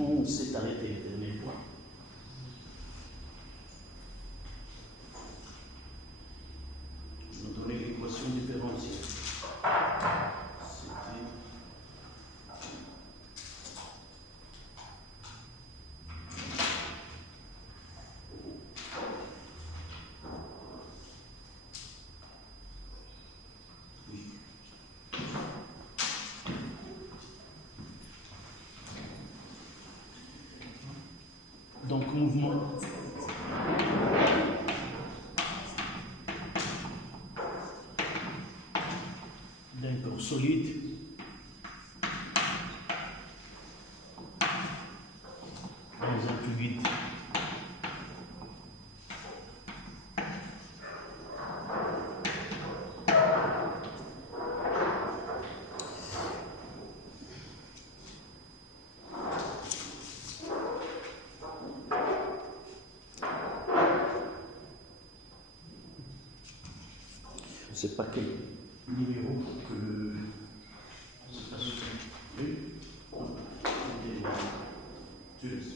on s'est arrêté la dernière fois. On a donné l'équation différentielle. Donc, mouvement d'un corps solide dans un fluide je ne sais pas quel numéro que le... C'est pas sûr. Oui. Tu laisses.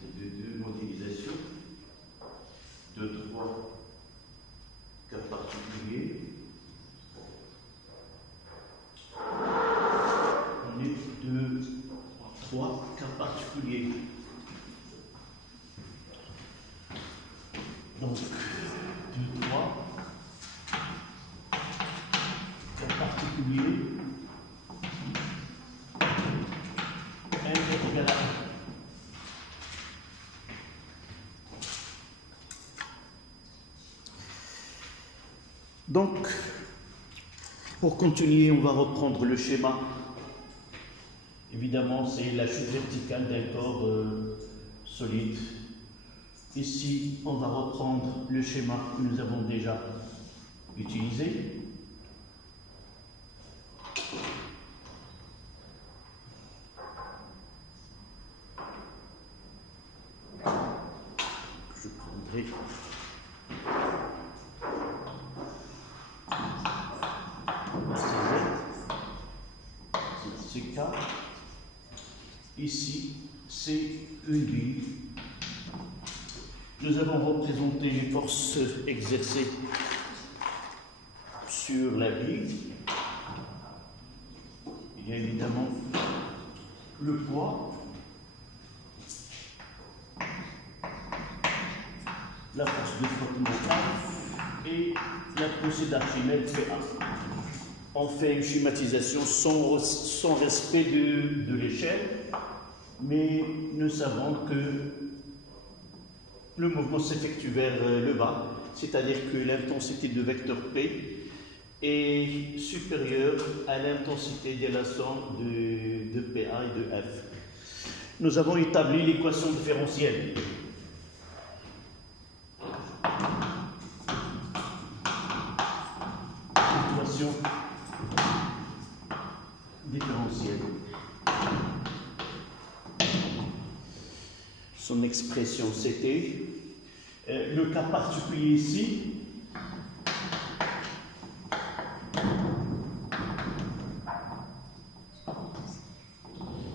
C'était deux modélisations, trois cas particuliers. On est trois cas particuliers. Donc, 2, 3, cas particulier, n est égal à 1. Donc, pour continuer, on va reprendre le schéma. Évidemment, c'est la chute verticale d'un corps solide. Ici, on va reprendre le schéma que nous avons déjà utilisé. Je prendrai c'est K. Ici, c'est une bille. Nous avons représenté les forces exercées sur la bille. Il y a évidemment le poids, la force de frottement et la poussée d'Archimède PA. On fait une schématisation sans respect de l'échelle, mais nous savons que le mouvement s'effectue vers le bas, c'est-à-dire que l'intensité de vecteur P est supérieure à l'intensité de la somme de PA et de F. Nous avons établi l'équation différentielle. L'équation différentielle. Son expression, c'était le cas particulier ici.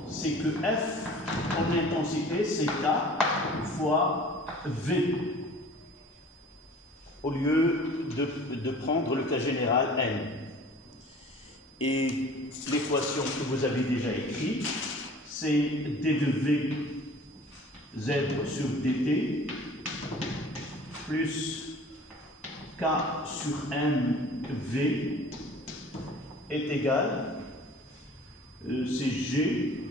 C'est que F en intensité, c'est K fois V. Au lieu de prendre le cas général N. Et l'équation que vous avez déjà écrite, c'est D de V Z sur dt plus K sur N V est égal, c'est G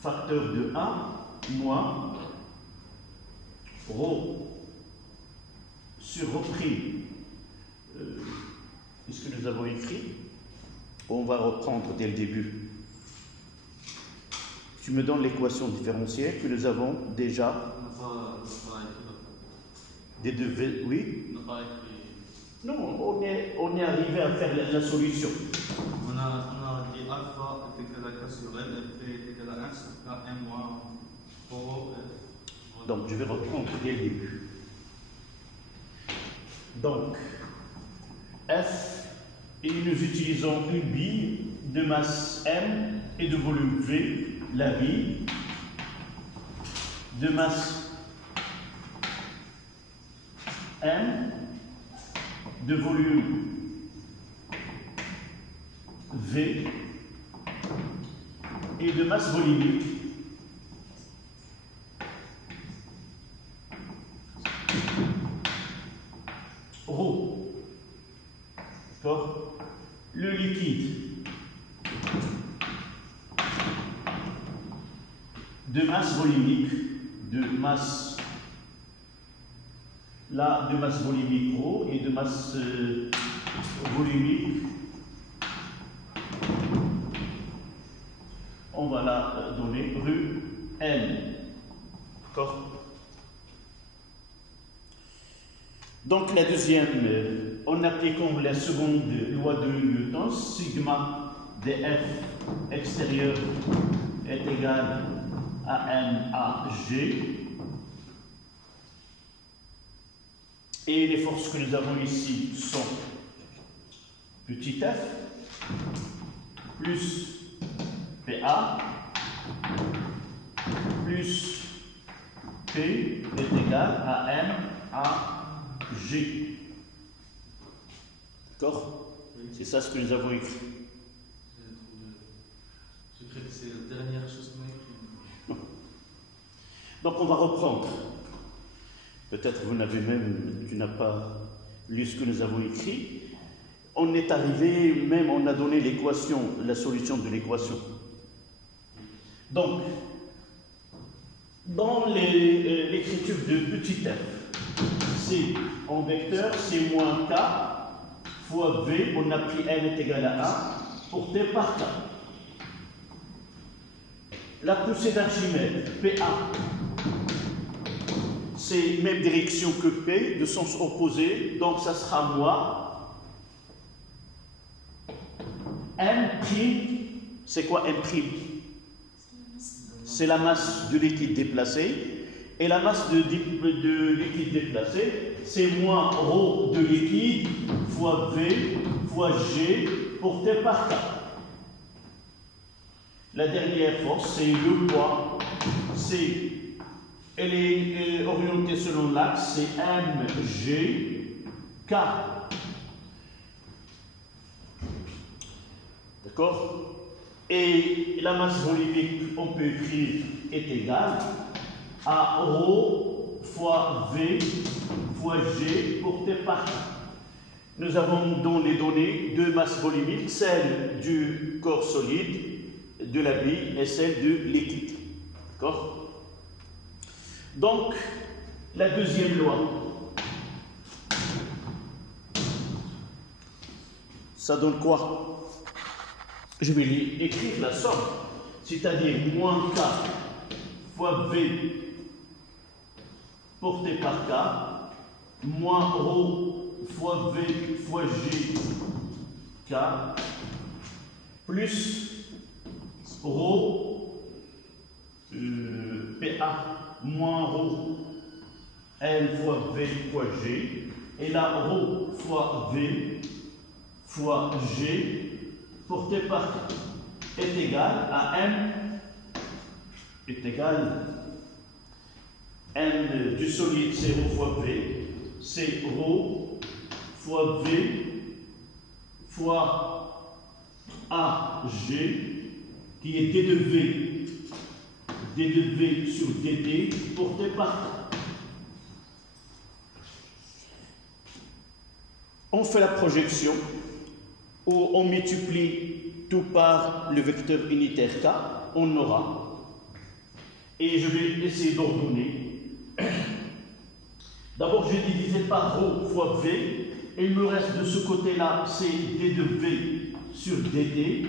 facteur de A moins ρ sur repris. Qu'est-ce que nous avons écrit? On va reprendre dès le début. Tu me donnes l'équation différentielle que nous avons déjà. Des deux V, oui? Non, on est arrivé à faire la solution. On a dit alpha est égal à K sur L, F est égal à 1 sur K, M moins ρ. Donc, je vais reprendre dès le début. Donc, F et nous utilisons une bille de masse M et de volume V, la bille de masse M, de volume V et de masse volumique ρ. D'accord? Le liquide de masse volumique, de masse volumique ρ et de masse volumique, on va la donner rue N. D'accord? Donc la deuxième, en appliquant la seconde loi de Newton, sigma dF extérieur est égal à M à G. Et les forces que nous avons ici sont petit f plus PA plus P est égal à M à G. D'accord? Oui. C'est ça ce que nous avons écrit. Je crois que c'est la dernière chose qu'on a écrite. Donc on va reprendre. Peut-être tu n'as pas lu ce que nous avons écrit. On est arrivé, même on a donné l'équation, la solution de l'équation. Donc, dans l'écriture de petit f, c'est en vecteur, c'est moins k fois v, on a pris n est égal à 1 pour t par k. La poussée d'Archimède, PA, c'est même direction que P, de sens opposé, donc ça sera moins M', c'est quoi M'? C'est la masse de liquide déplacé. Et la masse de liquide déplacé, c'est moins ρ de liquide fois V fois G pour T par K. La dernière force, c'est le poids. Elle est orientée selon l'axe, c'est MG K. D'accord? Et la masse volumique, on peut écrire, est égale à ρ fois V fois G pour T par K. Nous avons dans les données deux masses volumiques, celle du corps solide, de la bille, et celle du liquide. D'accord? Donc, la deuxième loi, ça donne quoi? Je vais écrire la somme, c'est-à-dire moins K fois V porté par K, moins ρ fois V fois G K, plus ρ PA moins ρ L fois V fois G, et là ρ fois V fois G porté par K est égal à M, est égal M du solide, c'est ρ fois V, c'est ρ fois V fois AG, qui est D de V, D de V sur dt porté par K. On fait la projection où on multiplie tout par le vecteur unitaire K, on aura, et je vais essayer d'ordonner. D'abord, je vais diviser par ρ fois V, et il me reste de ce côté-là, c'est d de V sur dt.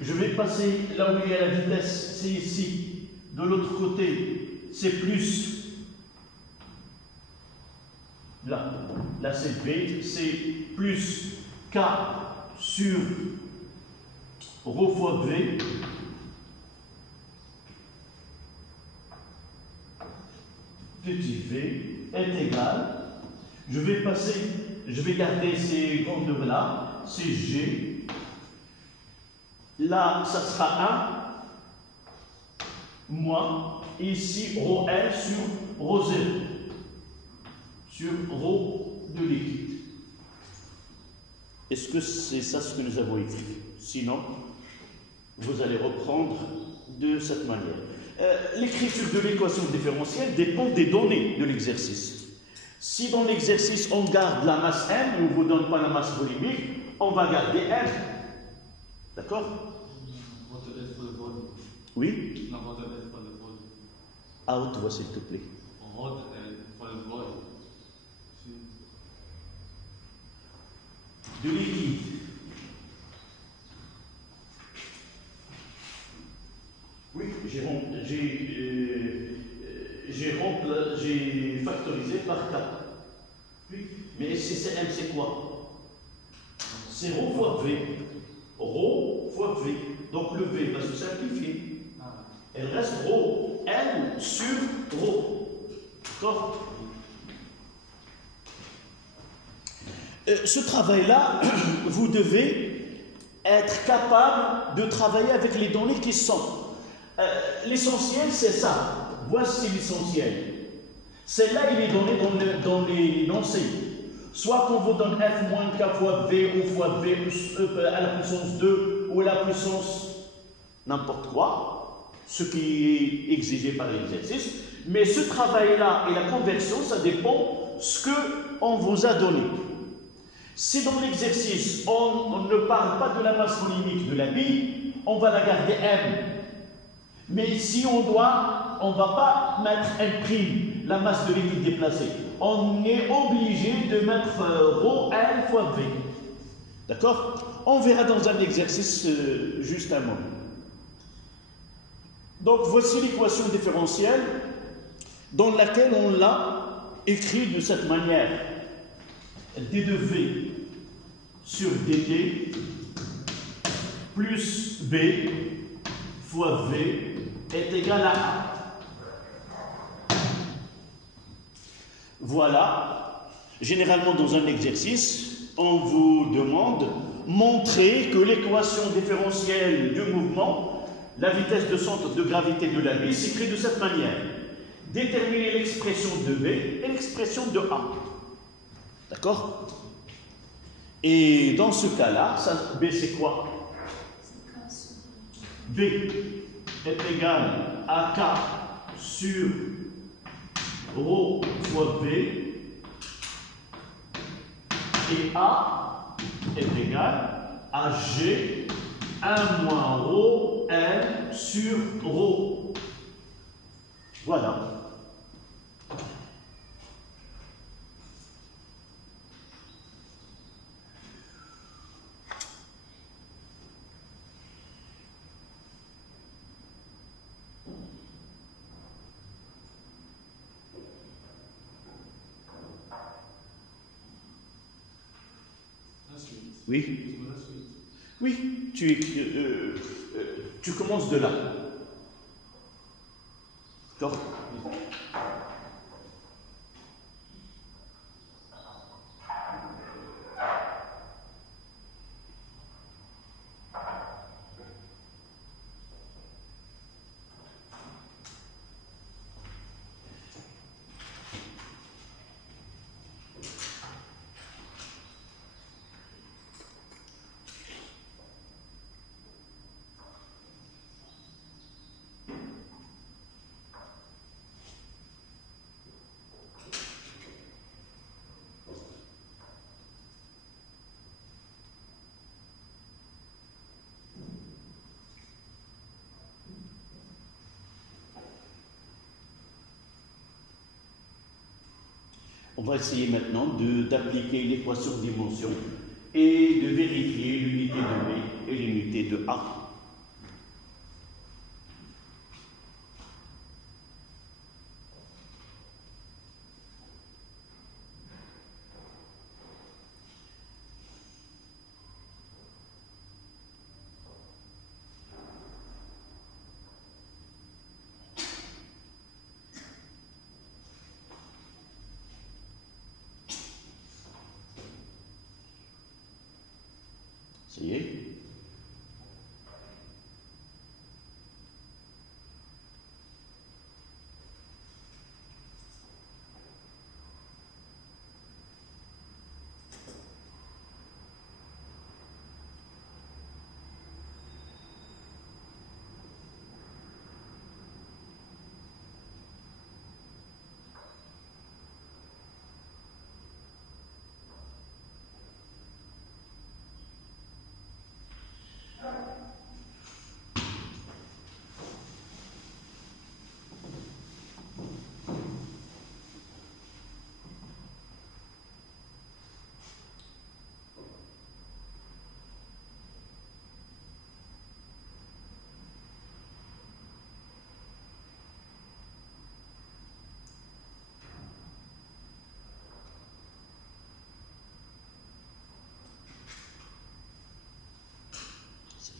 Je vais passer là où il y a la vitesse, c'est ici. De l'autre côté, c'est plus. Là c'est V, c'est plus K sur ρ fois V. Petit v est égal, je vais passer je vais garder ces coordonnées-là, c'est G. Là, ça sera 1 moins, et ici, ρ L sur ρ 0, sur ρ de liquide. Est-ce que c'est ça ce que nous avons écrit? Sinon, vous allez reprendre de cette manière. L'écriture de l'équation différentielle dépend des données de l'exercice. Si dans l'exercice on garde la masse M et on ne vous donne pas la masse volumique, on va garder M. D'accord? Oui? À haute voix, s'il te plaît. De liquide. Oui, j'ai factorisé par 4. Oui, mais SCCM, c'est quoi? C'est ρ fois V. Ρ fois V. Donc le V va se simplifier. Elle reste ρ L sur ρ. D'accord? Ce travail-là, vous devez être capable de travailler avec les données qui sont. L'essentiel, c'est ça. Voici l'essentiel. Celle-là, il est donné dans l'énoncé. Soit qu'on vous donne f moins k fois v ou fois v à la puissance 2 ou à la puissance n'importe quoi, ce qui est exigé par l'exercice. Mais ce travail-là et la conversion, ça dépend de ce qu'on vous a donné. Si dans l'exercice, on ne parle pas de la masse volumique de la bille, on va la garder M. Mais si on ne va pas mettre M', la masse de liquide déplacée. On est obligé de mettre ρ L fois V. D'accord? On verra dans un exercice juste un moment. Donc voici l'équation différentielle dans laquelle on l'a écrit de cette manière. D de V sur dt plus B fois V est égal à A. Voilà. Généralement, dans un exercice, on vous demande montrer que l'équation différentielle du mouvement, la vitesse de centre de gravité de la bille, s'écrit de cette manière. Déterminer l'expression de B et l'expression de A. D'accord? Et dans ce cas-là, B c'est quoi? B est égal à K sur ρ fois V et A est égal à G 1 moins ρ L sur ρ. Voilà. Oui. Oui, tu commences de là. D'accord? On va essayer maintenant d'appliquer l'équation de dimension et de vérifier l'unité de B et l'unité de A. Ça y est.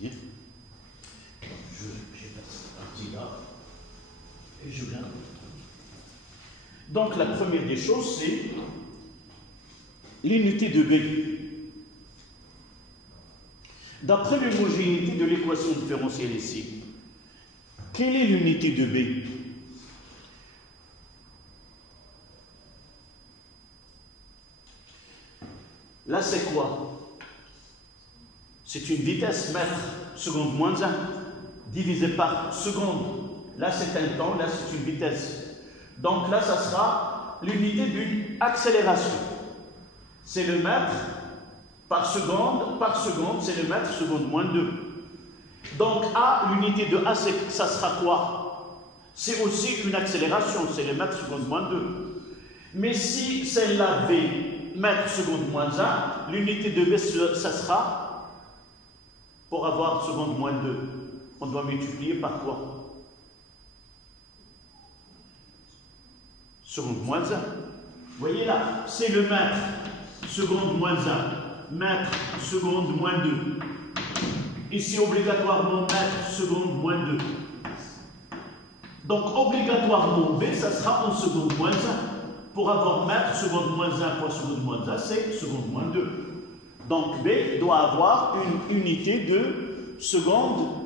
Je passe un petit là et je viens. Donc la première des choses, c'est l'unité de B. D'après l'homogénéité de l'équation différentielle ici, quelle est l'unité de B? Là, c'est quoi? C'est une vitesse mètre seconde moins 1 divisé par seconde. Là, c'est un temps, là, c'est une vitesse. Donc là, ça sera l'unité d'une accélération. C'est le mètre par seconde, c'est le mètre seconde moins 2. Donc A, l'unité de A, ça sera quoi? C'est aussi une accélération, c'est le mètre seconde moins 2. Mais si celle-là V, mètre seconde moins 1, l'unité de B, ça sera, pour avoir seconde moins 2, on doit multiplier par quoi? Seconde moins 1. Vous voyez là, c'est le mètre seconde moins 1, mètre seconde moins 2. Ici, obligatoirement, mètre seconde moins 2. Donc, obligatoirement, B, ça sera en seconde moins 1. Pour avoir mètre seconde moins 1 fois seconde moins 1, c'est seconde moins 2. Donc, B doit avoir une unité de seconde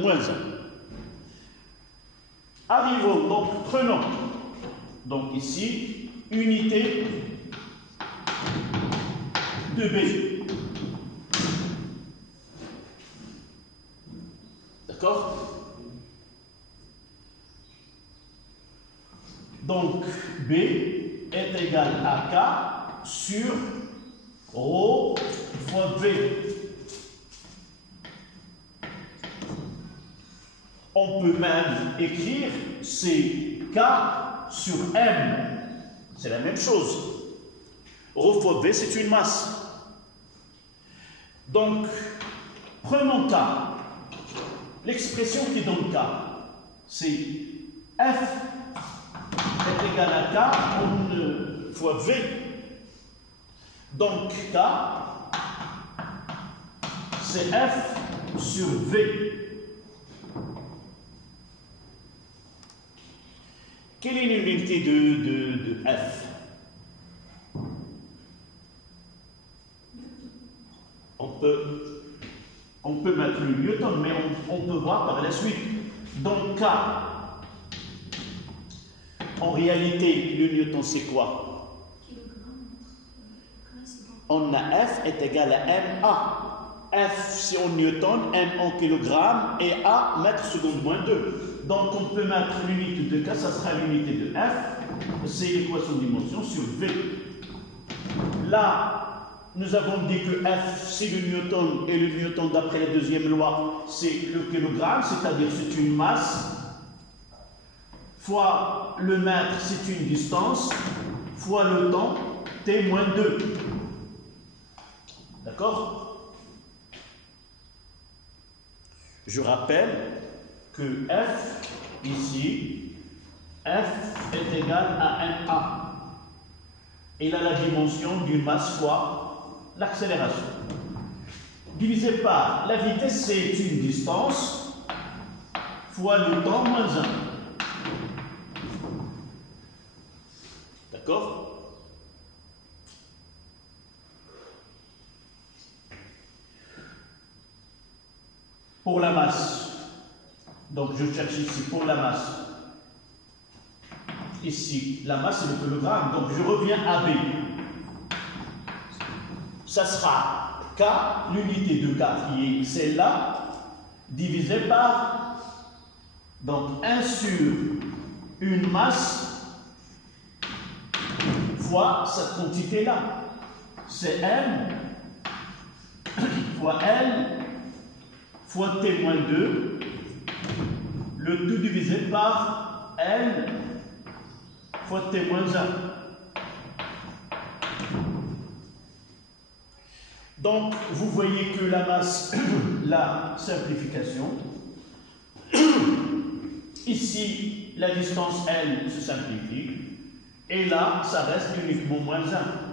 moins 1. Arrivons, donc, prenons. Donc, ici, unité de B. D'accord? Donc, B est égal à K sur ρ fois V. On peut même écrire c'est K sur M. C'est la même chose. Ρ fois V, c'est une masse. Donc, prenons K. L'expression qui donne K, c'est F est égal à K fois V. Donc, K, c'est F sur V. Quelle est l'unité de F? On peut mettre le Newton, mais on peut voir par la suite. Donc, K, en réalité, le Newton, c'est quoi? On a F est égal à MA. F, c'est en Newton, M en kilogramme, et A, mètre seconde moins 2. Donc, on peut mettre l'unité de K, ça sera l'unité de F, c'est l'équation de dimension sur V. Là, nous avons dit que F, c'est le Newton, et le Newton, d'après la deuxième loi, c'est le kilogramme, c'est-à-dire c'est une masse, fois le mètre, c'est une distance, fois le temps, T moins 2. D'accord? Je rappelle que F, ici, F est égal à MA. Il a la dimension d'une masse fois l'accélération. Divisé par la vitesse, c'est une distance, fois le temps moins 1. D'accord? pour la masse. Donc je cherche ici pour la masse. Ici, la masse c'est le kilogramme. Donc je reviens à B. Ça sera K, l'unité de K qui est celle-là, divisé par donc 1 sur une masse fois cette quantité-là. C'est M fois L fois T-2, le tout divisé par L fois T-1. Donc, vous voyez que la masse, la simplification, ici, la distance L se simplifie, et là, ça reste uniquement moins 1.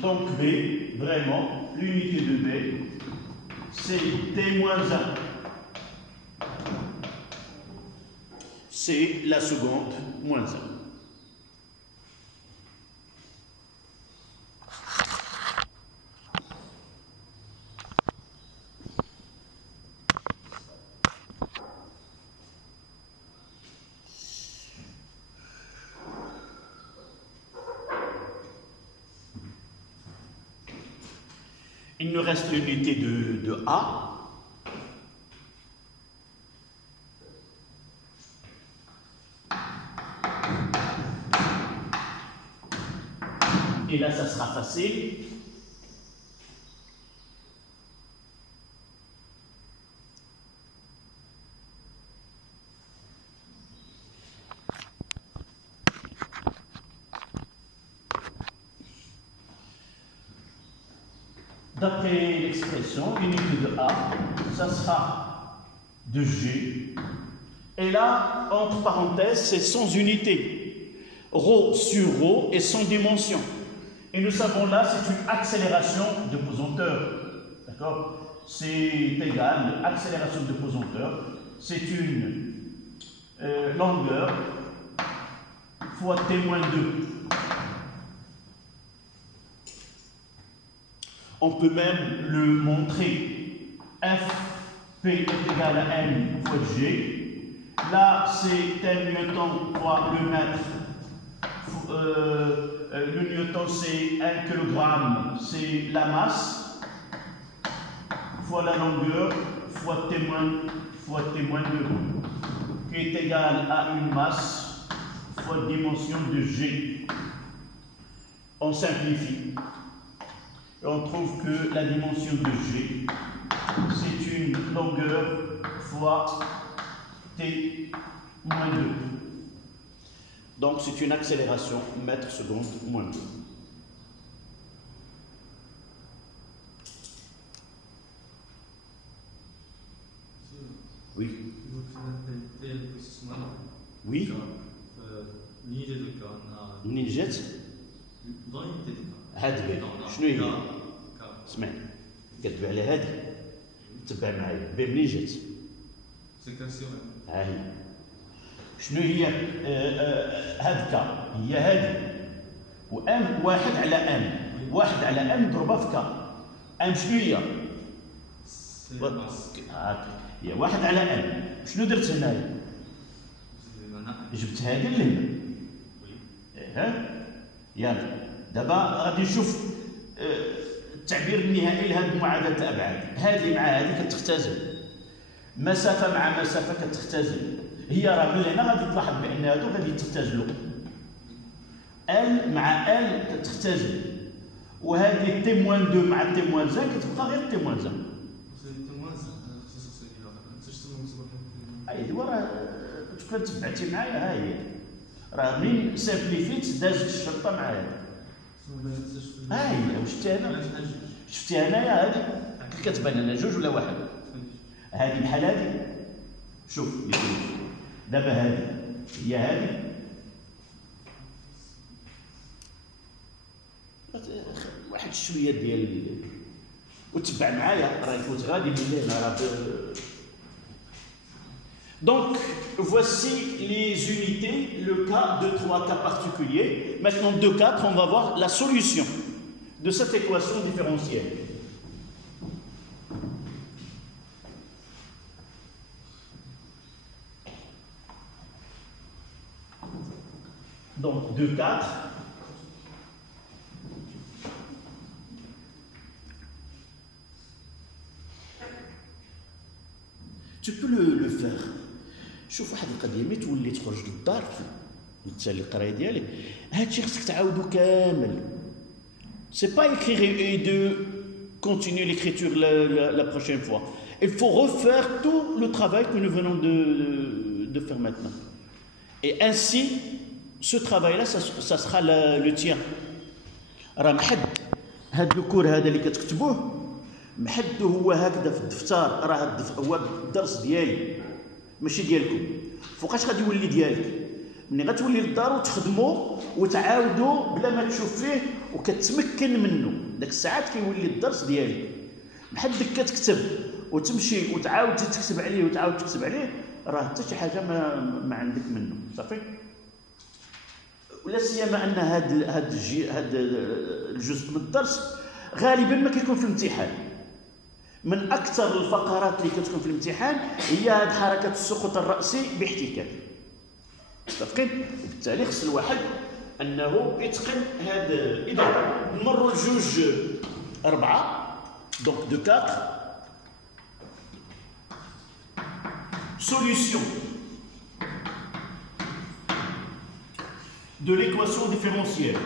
Donc B, vraiment, l'unité de B, c'est T-1. C'est la seconde moins 1. Il nous reste l'unité de A. Et là, ça sera facile. D'après l'expression, l'unité de A, ça sera de G. Et là, entre parenthèses, c'est sans unité. Rho sur rho est sans dimension. Et nous savons là, c'est une accélération de pesanteur. D'accord? C'est égal, accélération de pesanteur, c'est une longueur fois T-2. On peut même le montrer. FP est égal à M fois G. Là, c'est M newton fois le mètre. Le newton, c'est 1 kg, c'est la masse, fois la longueur, fois T-2, qui est égal à une masse fois dimension de G. On simplifie. Et on trouve que la dimension de G, c'est une longueur fois T-2. Donc c'est une accélération mètre seconde moins 2. Oui. Oui. L'unité de K. l'unité Dans l'unité de K. هاد شنو هي؟ اسمعني كتبع على هادي تبع معايا ب منين جات؟ سيكاسيون ها هي شنو هي هاد كا هي هادي وام واحد على ام واحد على ام ضربها في كا ام شنو هي؟ هي واحد على ام شنو درت هنايا؟ جبت هادي لهنا ها يلا دابا غادي نشوف التعبير النهائي لهذه معادله الابعاد. هذه مع هذه كتختزل، مسافه مع مسافه كتختزل. هي راه من هنا غادي تلاحظ بان هادو غادي تختزلوا، ال مع ال كتختزل، وهذه تي موان 2 مع تي موان 1 كتبقى غير تي موان 1. ايوا راه كنت تبعتي معايا، ها هي راه من سامبليفيت دازت الشرطه معايا. ها هي شفتي هنا، شفتي هنايا هذه كتبان لنا جوج ولا واحد. هذه بحال هذه، شوف دابا هذه هي هذه واحد شويه ديال وتبع معايا راه يفوت غادي من هنا راه. Donc, voici les unités, le cas de 3 cas particuliers. Maintenant, de 4, on va voir la solution de cette équation différentielle. Donc 2, 4. Tu peux le faire. شوف واحد القضيه ملي تولي تخرج للدار تسالي القرايه ديالك هادشي خصك تعاودو كامل. C'est pas écrire et de continuer l'écriture la prochaine fois. Il faut refaire tout le travail que nous venons de faire maintenant. Et ainsi, ce travail-là, ça sera le tien. راه محد هاد الكور هذا اللي كتكتبوه محد هو هكذا في الدفتر، راه هو الدرس ديالي ماشي ديالكم. فوقاش غادي يولي ديالك؟ ملي غتولي للدار وتخدموا وتعاودوا بلا ما تشوف فيه وكتمكن منه، داك الساعات كيولي الدرس ديالك. محدك كتكتب وتمشي وتعاود تكتب عليه وتعاود تكتب عليه، راه حتى شي حاجه ما عندك منه، صافي. ولا سيما ان هاد الجزء من الدرس غالبا ما كيكون في الامتحان. من اكثر الفقرات اللي كتكون في الامتحان هي هاد حركه السقوط الراسي باحتكاك، متفقين؟ وبالتالي خص الواحد انه يتقن هذا. اذا نمروا لجوج 4 دونك دو 4 solution de l'équation différentielle.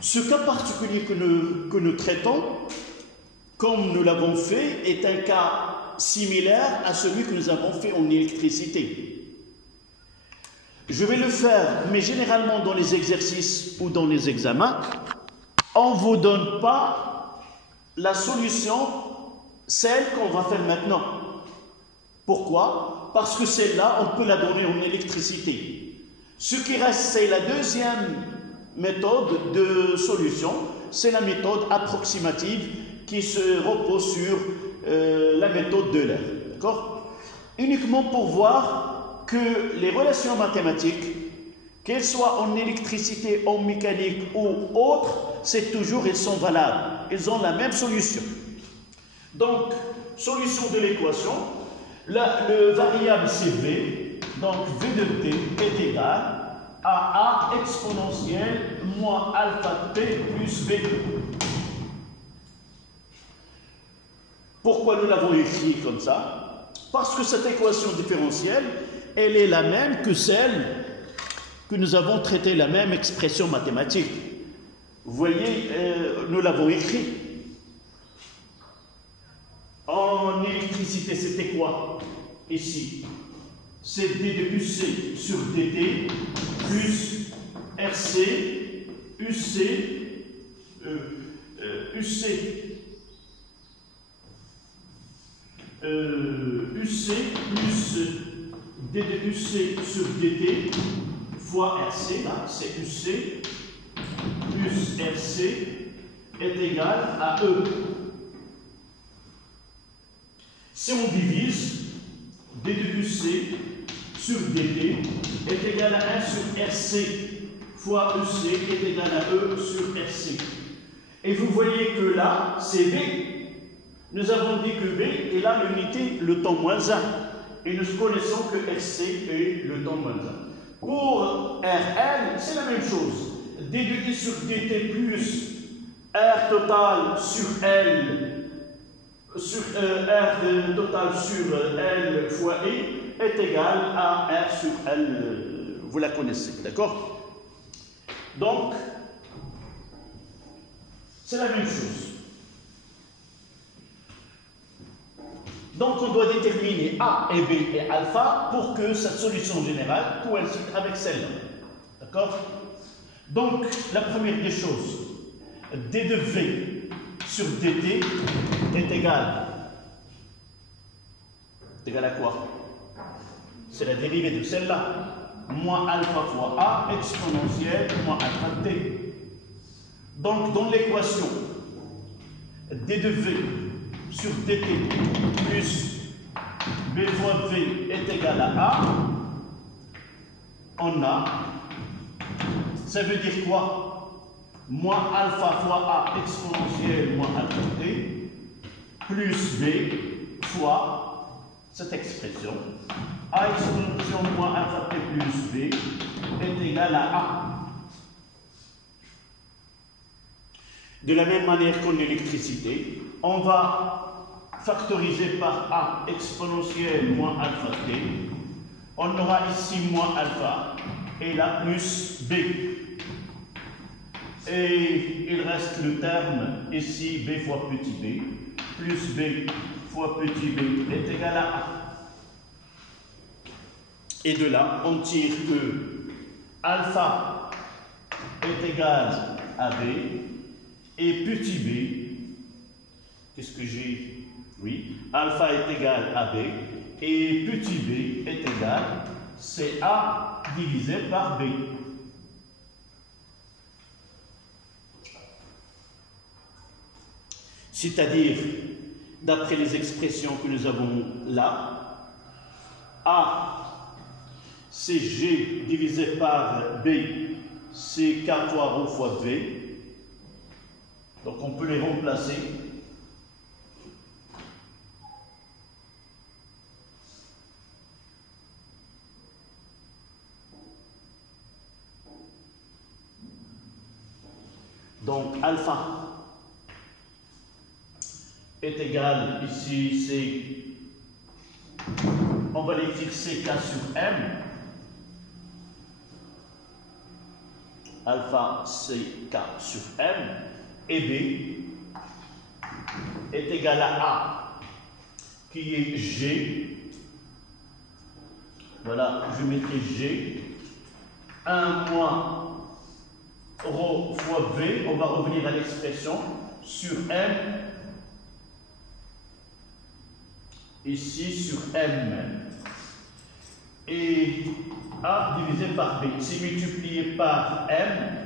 Ce cas particulier que nous traitons, comme nous l'avons fait, est un cas similaire à celui que nous avons fait en électricité. Je vais le faire, mais généralement dans les exercices ou dans les examens, on ne vous donne pas la solution, celle qu'on va faire maintenant. Pourquoi? Parce que celle-là, on peut la donner en électricité. Ce qui reste, c'est la deuxième méthode de solution, c'est la méthode approximative qui se repose sur la méthode de l'air. D'accord? Uniquement pour voir que les relations mathématiques, qu'elles soient en électricité, en mécanique ou autre, c'est toujours, elles sont valables. Elles ont la même solution. Donc, solution de l'équation, le variable c'est V, donc V de T est égal à A exponentielle moins alpha T plus V. Pourquoi nous l'avons écrit comme ça? Parce que cette équation différentielle, elle est la même que celle que nous avons traitée, la même expression mathématique. Vous voyez, nous l'avons écrit. En électricité, c'était quoi? Ici, c'est d de UC sur dt plus RC, UC, UC plus d de UC sur dt fois RC, là c'est UC plus RC est égal à E. Si on divise, d de UC sur dt est égal à 1 sur RC fois EC est égal à E sur RC. Et vous voyez que là, c'est V. Nous avons dit que V est là l'unité, le temps moins 1. Et nous connaissons que RC est le temps moins 1. Pour RL, c'est la même chose. D de I sur dt plus R total sur L, sur R total sur L fois I est égal à R sur L. Vous la connaissez, d'accord? Donc, c'est la même chose. Donc, on doit déterminer A et B et alpha pour que cette solution générale coïncide avec celle-là. D'accord? Donc, la première des choses, d de V sur dt est égal à quoi? C'est la dérivée de celle-là. Moins alpha fois A exponentielle moins alpha t. Donc, dans l'équation, d de V sur dt plus b fois v est égal à A, on a, ça veut dire quoi? moins alpha fois A exponentielle moins alpha t, plus B fois cette expression. A exponentielle moins alpha t plus B est égal à A. De la même manière qu'en électricité, on va factoriser par A exponentielle moins alpha t. On aura ici moins alpha et là plus B. Et il reste le terme ici B fois petit b, plus B fois petit b est égal à A. Et de là, on tire que alpha est égal à B et petit b, qu'est-ce que j'ai? Oui, alpha est égal à B et petit b est égal, c'est A divisé par B. C'est-à-dire, d'après les expressions que nous avons là, A, c'est G divisé par B, c'est K fois ρ fois V. Donc on peut les remplacer. Donc alpha est égal, ici c'est, on va les fixer K sur M. Alpha c'est K sur M. Et B est égal à A, qui est G. Voilà, je mettrai G. 1 moins ρ fois V, on va revenir à l'expression, sur M. Ici sur M. Et A divisé par B, c'est multiplié par M.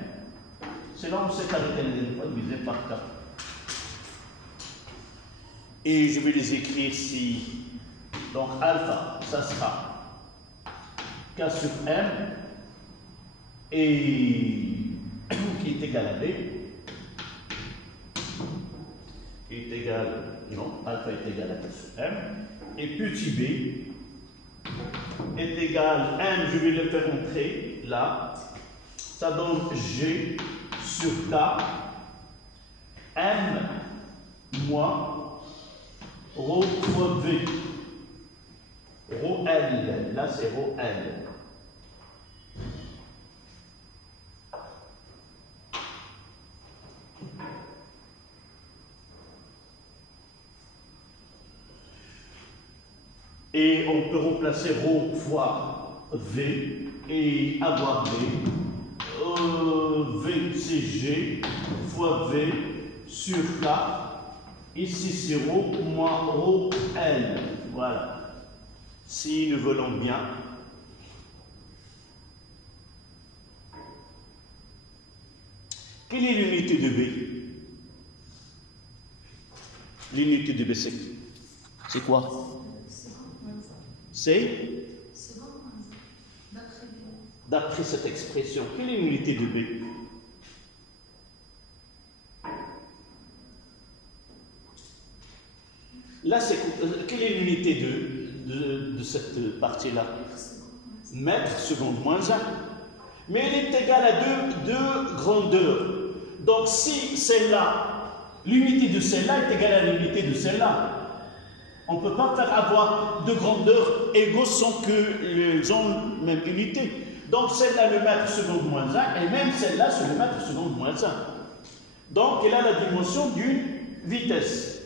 C'est là où on s'est arrêté la dernière fois, divisé par K. Et je vais les écrire ici. Donc alpha, ça sera K sur M, et qui est égal à B, qui est égal, non, alpha est égal à K sur M, et petit b est égal, M, je vais le faire entrer là, ça donne G sur K, M moins ρ fois V, ρ L, là c'est ρ L. Et on peut remplacer ρ fois V et avoir V. V c'est G fois V sur K. Ici c'est ρ moins ρ L. Voilà. Si nous voulons bien. Quelle est l'unité de B? L'unité de B c'est quoi? C'est d'après cette expression, quelle est l'unité de B? Là, quelle est l'unité de cette partie-là? Mètre seconde moins 1. Mais elle est égale à deux grandeurs. Donc si celle-là, l'unité de celle-là est égale à l'unité de celle-là, on ne peut pas faire avoir deux grandeurs égaux sans qu'elles ont même unité. Donc celle-là, le mètre seconde moins 1, et même celle-là, c'est le mètre seconde moins 1. Donc elle a la dimension d'une vitesse.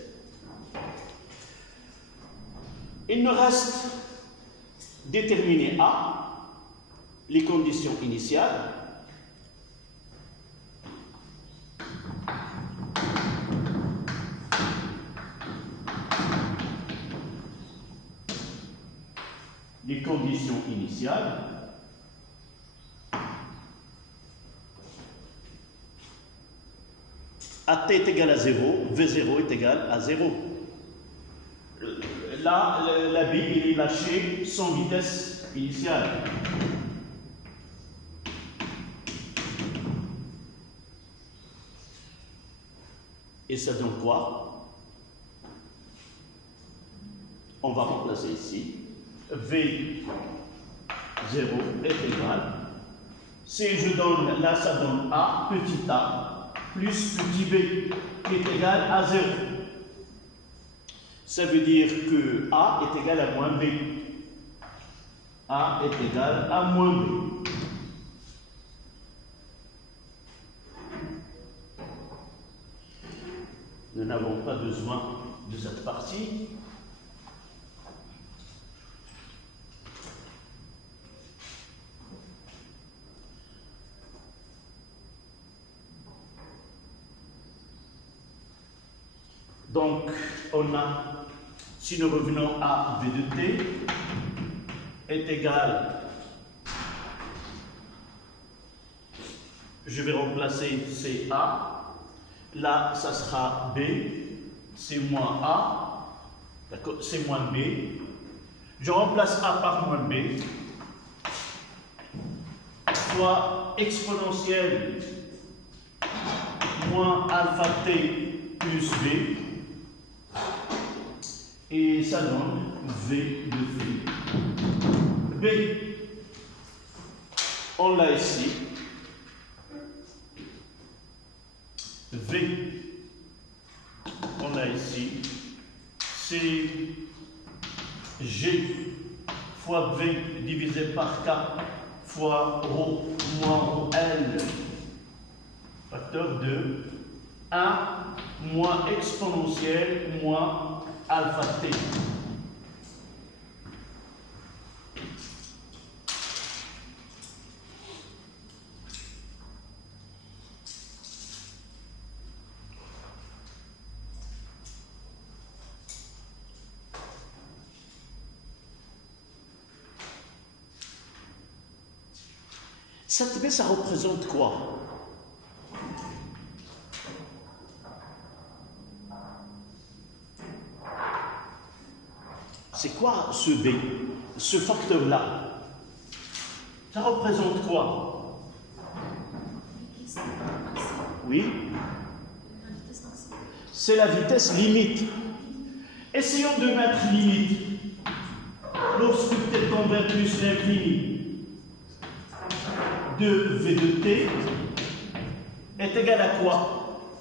Il nous reste déterminer A, les conditions initiales. Les conditions initiales. AT est égal à 0, V0 est égal à 0. Là, la bille il est lâchée sans vitesse initiale. Et ça donne quoi? On va remplacer ici. V0 est égal. Si je donne, là ça donne A, petit a, plus petit b, qui est égal à 0. Ça veut dire que A est égal à moins B. A est égal à moins B. Nous n'avons pas besoin de cette partie. Donc, on a, si nous revenons à V de t, est égal, je vais remplacer CA. Là, ça sera B, c'est moins A, d'accord, c'est moins B. Je remplace A par moins B, fois exponentielle moins alpha t plus B, et ça donne V de t. B, on l'a ici. V, on a ici, c'est G fois V divisé par K fois ρ moins L, facteur de 1 moins exponentielle moins alpha t. Cette B, ça représente quoi? C'est quoi ce B? Ce facteur-là? Ça représente quoi? Oui? C'est la vitesse limite. Essayons de mettre limite. Lorsque t tend vers plus l'infini, de V de t est égal à quoi?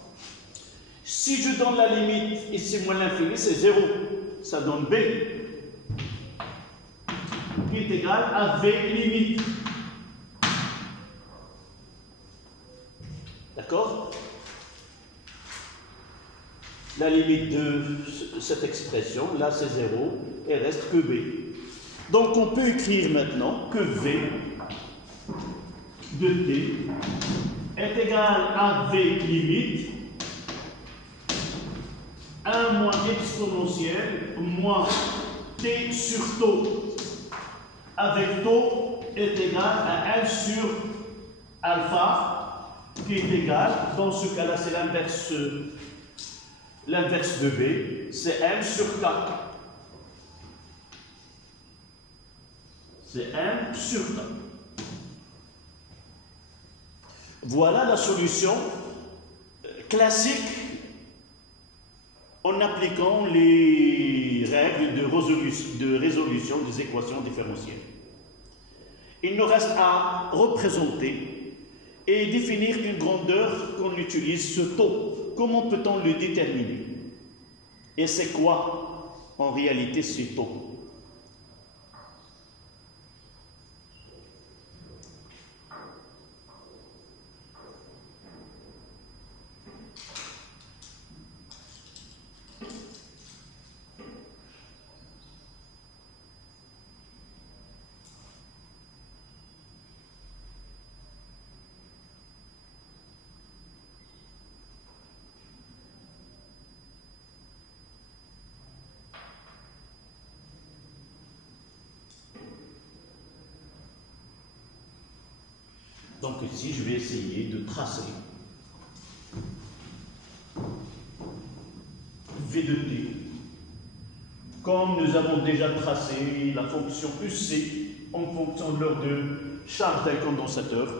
Si je donne la limite ici moins l'infini, c'est 0. Ça donne B qui est égal à V limite. D'accord? La limite de cette expression, là c'est 0, et reste que B. Donc on peut écrire maintenant que V de t est égal à V limite 1 moins exponentielle moins t sur taux, avec taux est égal à 1 sur alpha, qui est égal, dans ce cas-là c'est l'inverse de B, c'est 1 sur K. C'est 1 sur K. Voilà la solution classique en appliquant les règles de résolution des équations différentielles. Il nous reste à représenter et définir une grandeur qu'on utilise, ce taux. Comment peut-on le déterminer? Et c'est quoi en réalité ce taux? Donc ici, je vais essayer de tracer V de t. Comme nous avons déjà tracé la fonction UC en fonction de l'heure de charge d'un condensateur,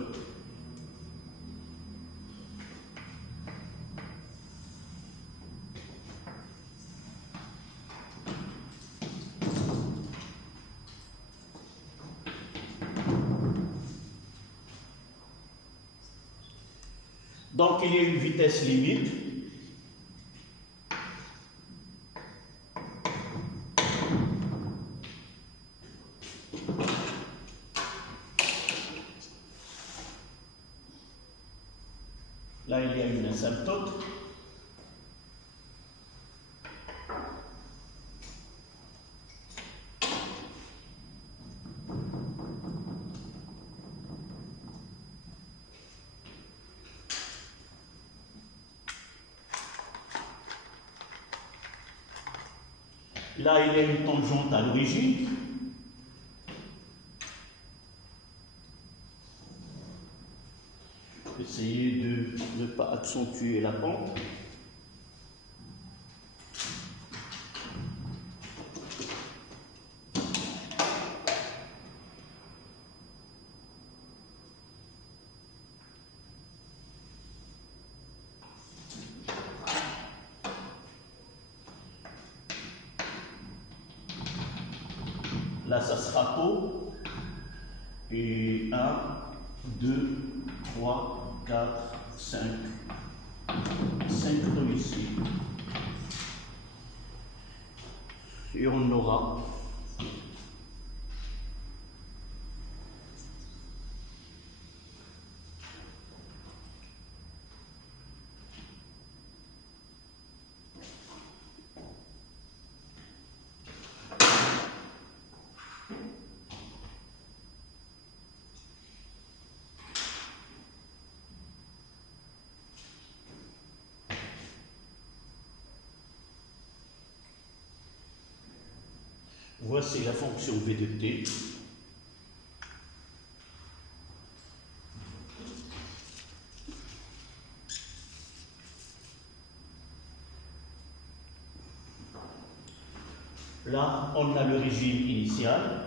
Donc il y a une vitesse limite. Là, il y a une asymptote. Là, il y a une tangente à l'origine. Essayez de ne pas accentuer la pente. Là, ça sera taux. Et 1, 2, 3, 4, 5. 5 taux ici. Et on aura voici la fonction v de t. Là, on a le régime initial.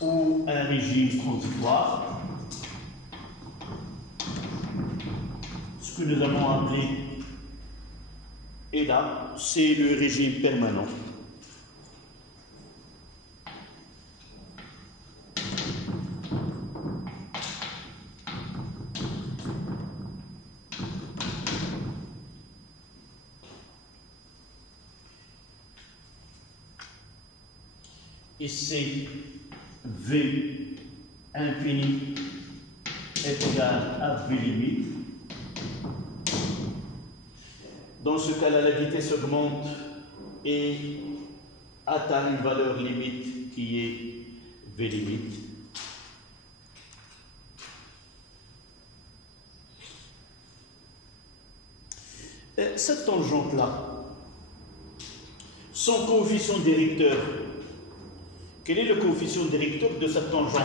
Ou un régime transitoire, ce que nous allons appeler, et là, c'est le régime permanent. Et c'est V infini est égal à V limite. Dans ce cas-là, la vitesse augmente et atteint une valeur limite qui est V limite. Cette tangente-là, son coefficient directeur, quel est le coefficient directeur de cette tangente?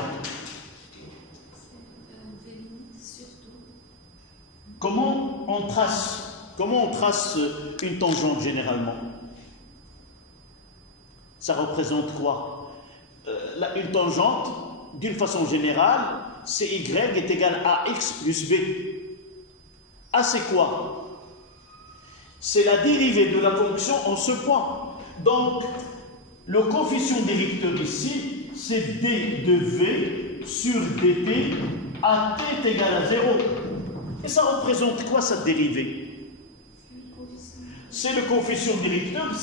Comment on trace une tangente généralement? Ça représente quoi? Une tangente, d'une façon générale, c'est y est égal à x plus b. A, c'est quoi? C'est la dérivée de la fonction en ce point. Donc, le coefficient directeur ici, c'est d de v sur dt à t est égal à 0. Et ça représente quoi cette dérivée? C'est le coefficient directeur,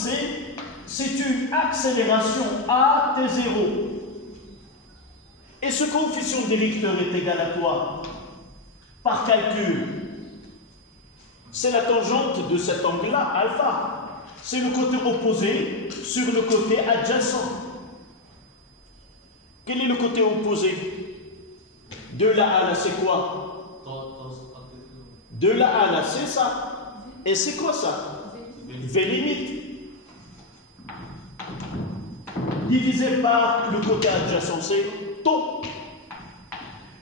c'est une accélération à t0. Et ce coefficient directeur est égal à quoi? Par calcul, c'est la tangente de cet angle-là, alpha. C'est le côté opposé sur le côté adjacent. Quel est le côté opposé? De là à là, c'est quoi? De là à là, c'est ça. Et c'est quoi ça? V limite. Divisé par le côté adjacent, c'est taux.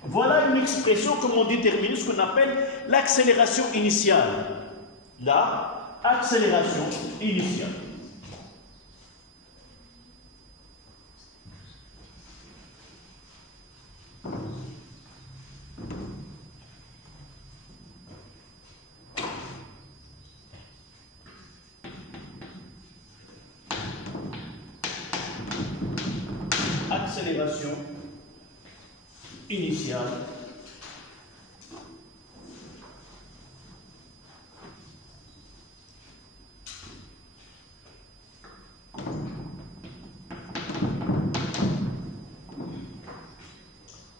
Voilà une expression comment déterminer ce qu'on appelle l'accélération initiale. Là, accélération initiale. accélération initiale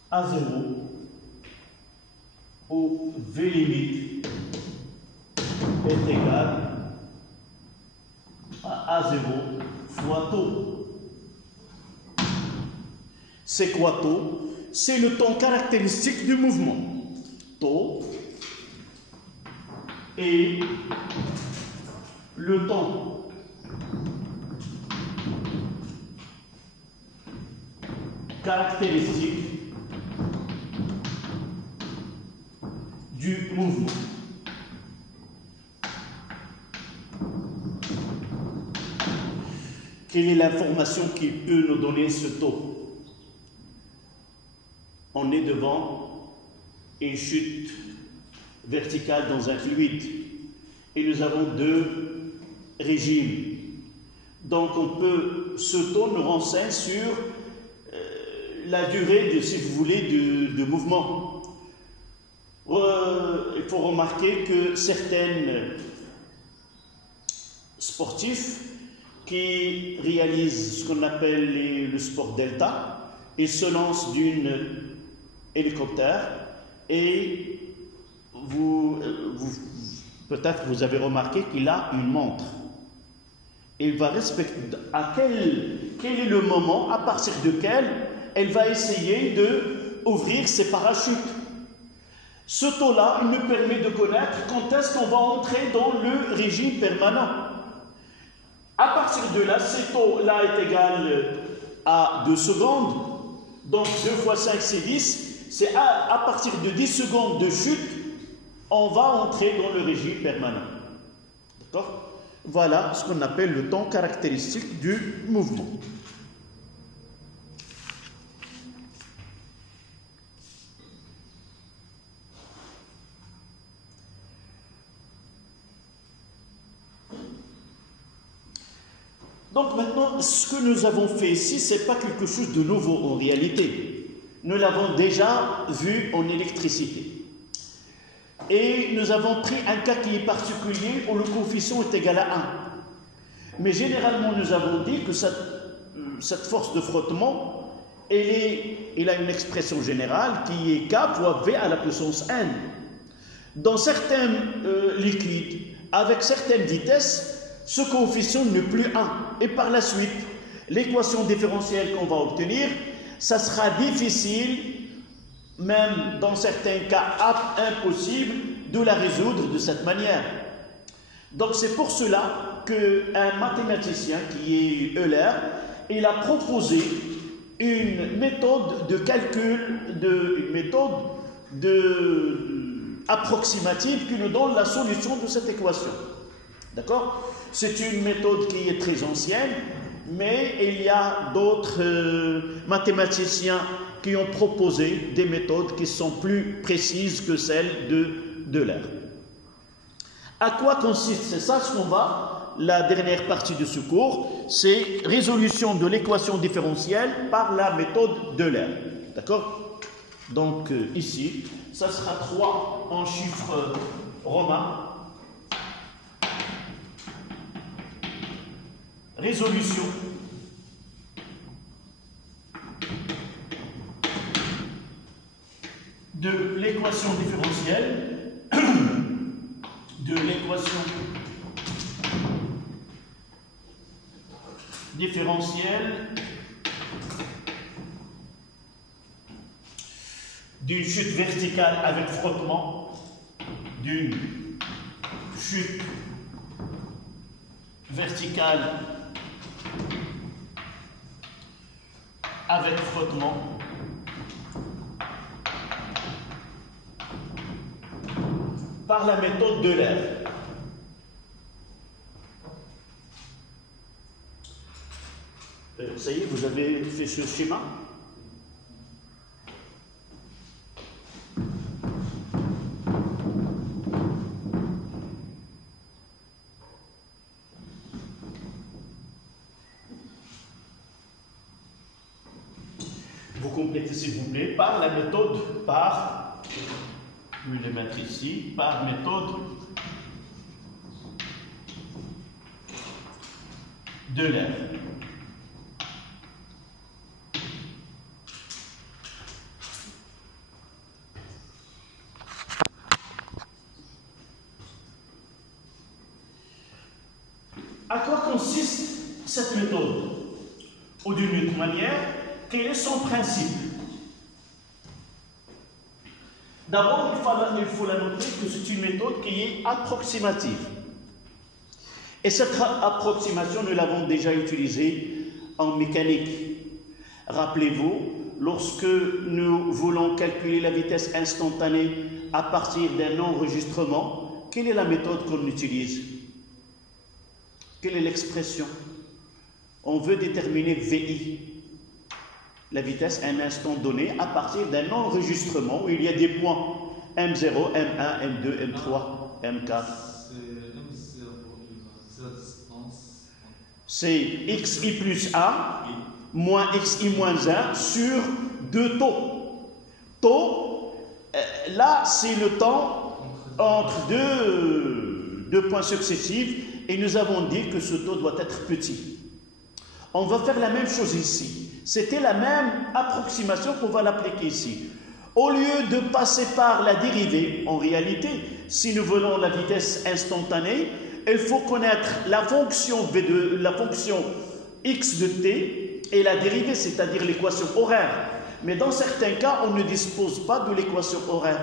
à 0 où V limite est égal à A0 fois taux. C'est quoi taux? C'est le temps caractéristique du mouvement. Taux et le temps caractéristique du mouvement. Quelle est l'information qui peut nous donner ce taux? On est devant une chute verticale dans un fluide et nous avons deux régimes. Donc ce taux nous renseigne sur la durée, si vous voulez, de mouvement. Il faut remarquer que certains sportifs qui réalisent ce qu'on appelle le sport delta, ils se lancent d'un hélicoptère et peut-être vous avez remarqué qu'il a une montre. Il va respecter quel est le moment à partir duquel elle va essayer d'ouvrir ses parachutes. Ce taux-là, il nous permet de connaître quand est-ce qu'on va entrer dans le régime permanent. À partir de là, ce taux-là est égal à 2 secondes. Donc 2 fois 5, c'est 10. C'est à partir de 10 secondes de chute, on va entrer dans le régime permanent. D'accord? Voilà ce qu'on appelle le temps caractéristique du mouvement. Donc maintenant, ce que nous avons fait ici, ce n'est pas quelque chose de nouveau en réalité. Nous l'avons déjà vu en électricité. Et nous avons pris un cas qui est particulier où le coefficient est égal à 1. Mais généralement, nous avons dit que cette force de frottement, elle a une expression générale qui est K fois V à la puissance N. Dans certains liquides, avec certaines vitesses, ce coefficient n'est plus 1. Et par la suite, l'équation différentielle qu'on va obtenir, ça sera difficile, même dans certains cas impossible, de la résoudre de cette manière. Donc c'est pour cela qu'un mathématicien qui est Euler, il a proposé une méthode de calcul, une méthode approximative qui nous donne la solution de cette équation. D'accord? C'est une méthode qui est très ancienne, mais il y a d'autres mathématiciens qui ont proposé des méthodes qui sont plus précises que celles d'Euler. À quoi consiste? C'est ça ce qu'on va, la dernière partie de ce cours, c'est résolution de l'équation différentielle par la méthode d'Euler. D'accord? Donc ici, ça sera 3 en chiffres romains. Résolution de l'équation différentielle d'une chute verticale avec frottement, d'une chute verticale avec frottement, par la méthode d'Euler. Ça y est, vous avez fait ce schéma? mettez s'il vous plaît, par la méthode, je vais le mettre ici, par méthode d'Euler. À quoi consiste cette méthode? Ou d'une autre manière, quel est son principe? D'abord, il faut la noter que c'est une méthode qui est approximative. Et cette approximation, nous l'avons déjà utilisée en mécanique. Rappelez-vous, lorsque nous voulons calculer la vitesse instantanée à partir d'un enregistrement, quelle est la méthode qu'on utilise? Quelle est l'expression? On veut déterminer VI, la vitesse à un instant donné, à partir d'un enregistrement où il y a des points M0, M1, M2, M3, M4. C'est XI plus 1 moins XI moins 1 sur 2 taux. Taux, là, c'est le temps entre deux points successifs et nous avons dit que ce taux doit être petit. On va faire la même chose ici. C'était la même approximation qu'on va l'appliquer ici. Au lieu de passer par la dérivée, en réalité, si nous voulons la vitesse instantanée, il faut connaître la fonction V2, la fonction x de t et la dérivée, c'est-à-dire l'équation horaire. Mais dans certains cas, on ne dispose pas de l'équation horaire.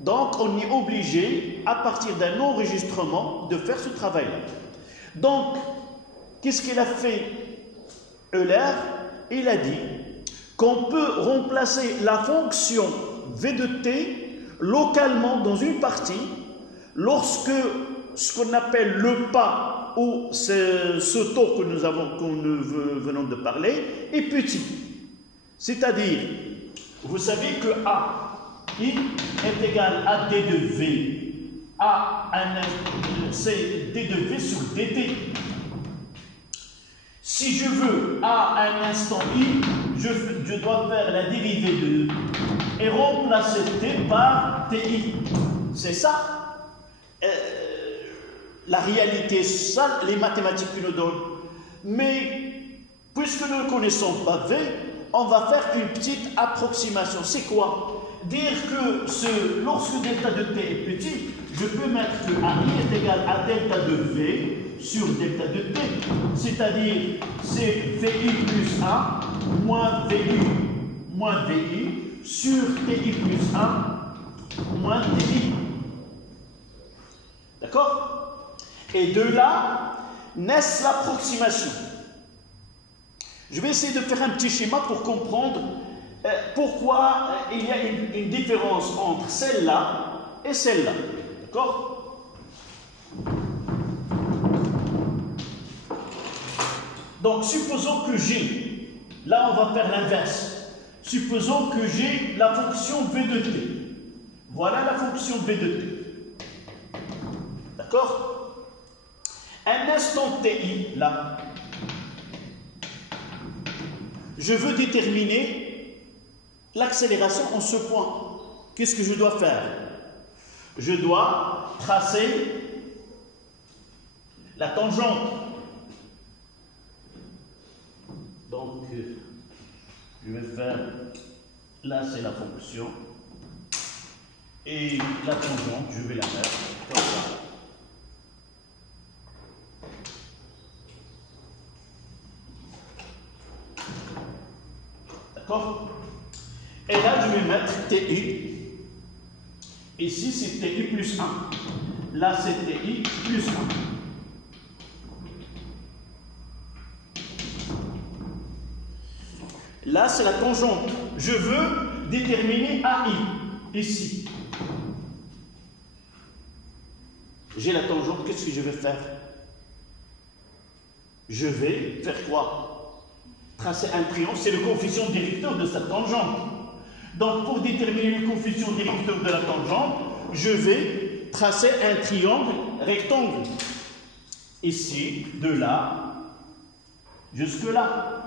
Donc, on est obligé, à partir d'un enregistrement, de faire ce travail-là. Donc, qu'est-ce qu'il a fait Euler? Il a dit qu'on peut remplacer la fonction V de t localement dans une partie lorsque ce qu'on appelle le pas ou ce taux que nous venons de parler est petit. C'est-à-dire, vous savez que I est égal à d de V. C'est d de V sur dt. Si je veux à un instant I, je dois faire la dérivée de et remplacer t par ti. C'est ça la réalité, ça les mathématiques qui nous donnent. Mais puisque nous ne connaissons pas V, on va faire une petite approximation. C'est quoi? Dire que lorsque delta de t est petit, je peux mettre que I est égal à delta de V sur delta de t, c'est-à-dire c'est VI plus 1 moins VI sur TI plus 1 moins TI. D'accord? Et de là naissent l'approximation. Je vais essayer de faire un petit schéma pour comprendre pourquoi il y a une différence entre celle-là et celle-là. D'accord? Donc, supposons que j'ai, là on va faire l'inverse, supposons que j'ai la fonction V de t. Voilà la fonction V de t. D'accord? Un instant ti, là, je veux déterminer l'accélération en ce point. Qu'est-ce que je dois faire? Je dois tracer la tangente. Donc, je vais faire, là c'est la fonction, et la tangente, je vais la faire comme ça. D'accord? Et là, je vais mettre TI. Ici, c'est TI plus 1. Là, c'est TI plus 1. Là, c'est la tangente. Je veux déterminer AI, ici. J'ai la tangente, qu'est-ce que je vais faire? Je vais faire quoi? Tracer un triangle, c'est le coefficient directeur de cette tangente. Donc, pour déterminer le coefficient directeur de la tangente, je vais tracer un triangle rectangle. Ici, de là, jusque là.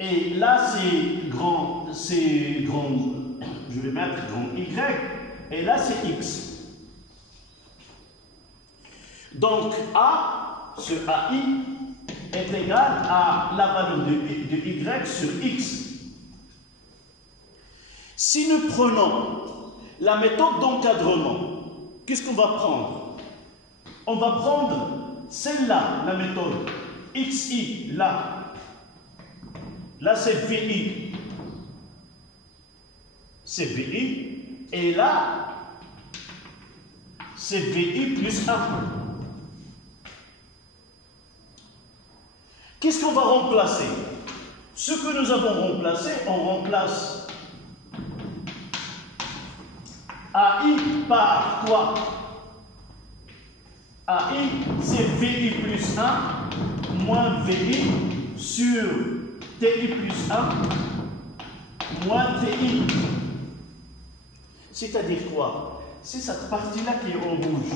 Et là, c'est grand, je vais mettre grand Y, et là, c'est X. Donc, A, ce AI, est égal à la valeur de Y sur X. Si nous prenons la méthode d'encadrement, qu'est-ce qu'on va prendre? On va prendre celle-là, la méthode XI, là. Là, c'est VI. C'est VI. Et là, c'est VI plus 1. Qu'est-ce qu'on va remplacer? Ce que nous avons remplacé, on remplace AI par quoi? AI, c'est VI plus 1 moins VI sur TI plus 1 moins TI. C'est-à-dire quoi? C'est cette partie-là qui est en rouge.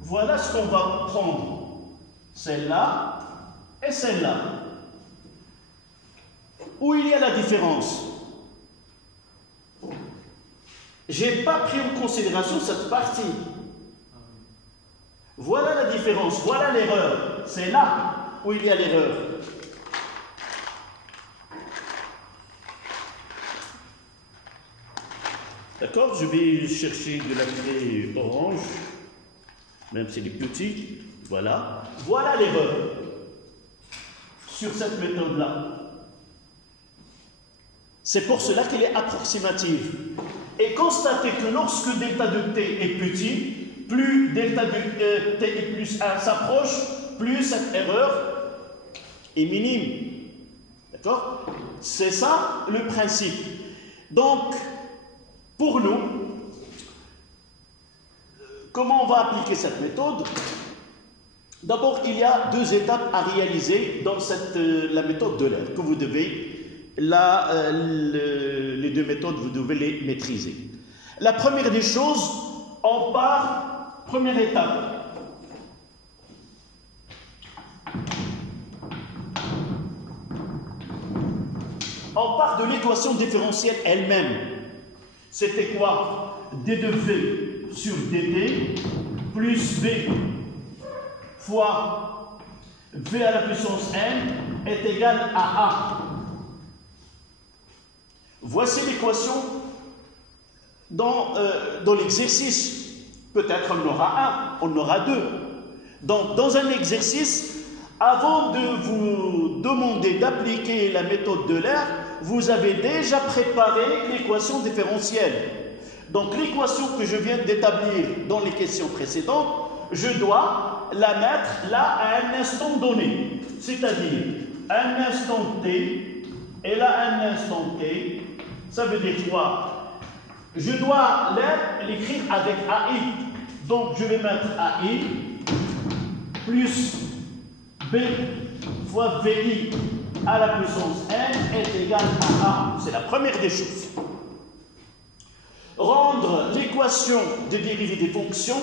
Voilà ce qu'on va prendre. Celle-là et celle-là. Où il y a la différence? Je n'ai pas pris en considération cette partie. Voilà la différence, voilà l'erreur. C'est là où il y a l'erreur. D'accord? Je vais chercher de la craie orange, même si elle est petite. Voilà. Voilà l'erreur sur cette méthode-là. C'est pour cela qu'elle est approximative. Et constatez que lorsque delta de t est petit, plus delta de t plus 1 s'approche, plus cette erreur est minime. D'accord? C'est ça le principe. Donc, pour nous, comment on va appliquer cette méthode? D'abord, il y a deux étapes à réaliser dans la méthode d'Euler que vous devez. Les deux méthodes, vous devez les maîtriser. La première des choses, on part, première étape. On part de l'équation différentielle elle-même. C'était quoi? D de V sur dt plus V fois V à la puissance n est égal à A. Voici l'équation dans l'exercice. Peut-être on aura un, on aura deux. Donc, dans un exercice, avant de vous demander d'appliquer la méthode d'Euler, vous avez déjà préparé l'équation différentielle. Donc, l'équation que je viens d'établir dans les questions précédentes, je dois la mettre là à un instant donné. C'est-à-dire, un instant t, et là un instant t. Ça veut dire quoi? Je dois l'écrire avec AI. Donc, je vais mettre AI plus B fois VI à la puissance n est égal à A. C'est la première des choses. Rendre l'équation de dérivée des fonctions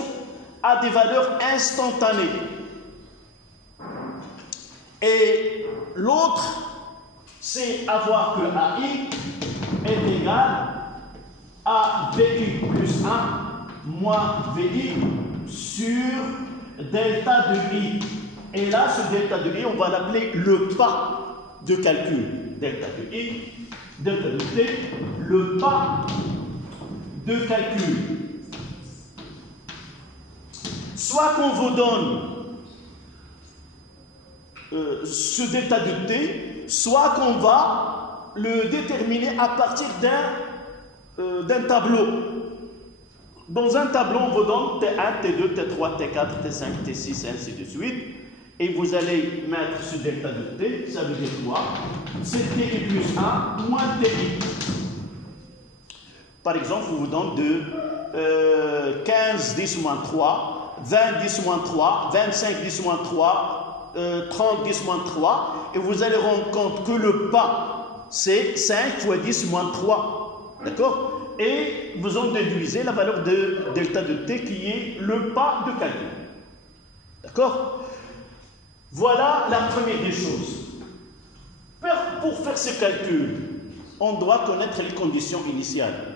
à des valeurs instantanées. Et l'autre, c'est avoir que AI est égal à VI plus 1 moins VI sur delta de I. Et là, ce delta de I, on va l'appeler le pas de calcul. Delta de I, delta de T, le pas de calcul. Soit qu'on vous donne ce delta de T, soit qu'on va le déterminer à partir d'un tableau. Dans un tableau, on vous donne T1, T2, T3, T4, T5, T6, et ainsi de suite. Et vous allez mettre ce delta de T, ça veut dire quoi? C'est TI plus 1 moins TI. Par exemple, on vous donne de 15, 10 moins 3, 20, 10 moins 3, 25, 10 moins 3, 30, 10 moins 3. Et vous allez rendre compte que le pas, c'est 5 fois 10 moins 3. D'accord? Et vous en déduisez la valeur de delta de t qui est le pas de calcul. D'accord? Voilà la première des choses. Pour faire ce calcul, on doit connaître les conditions initiales.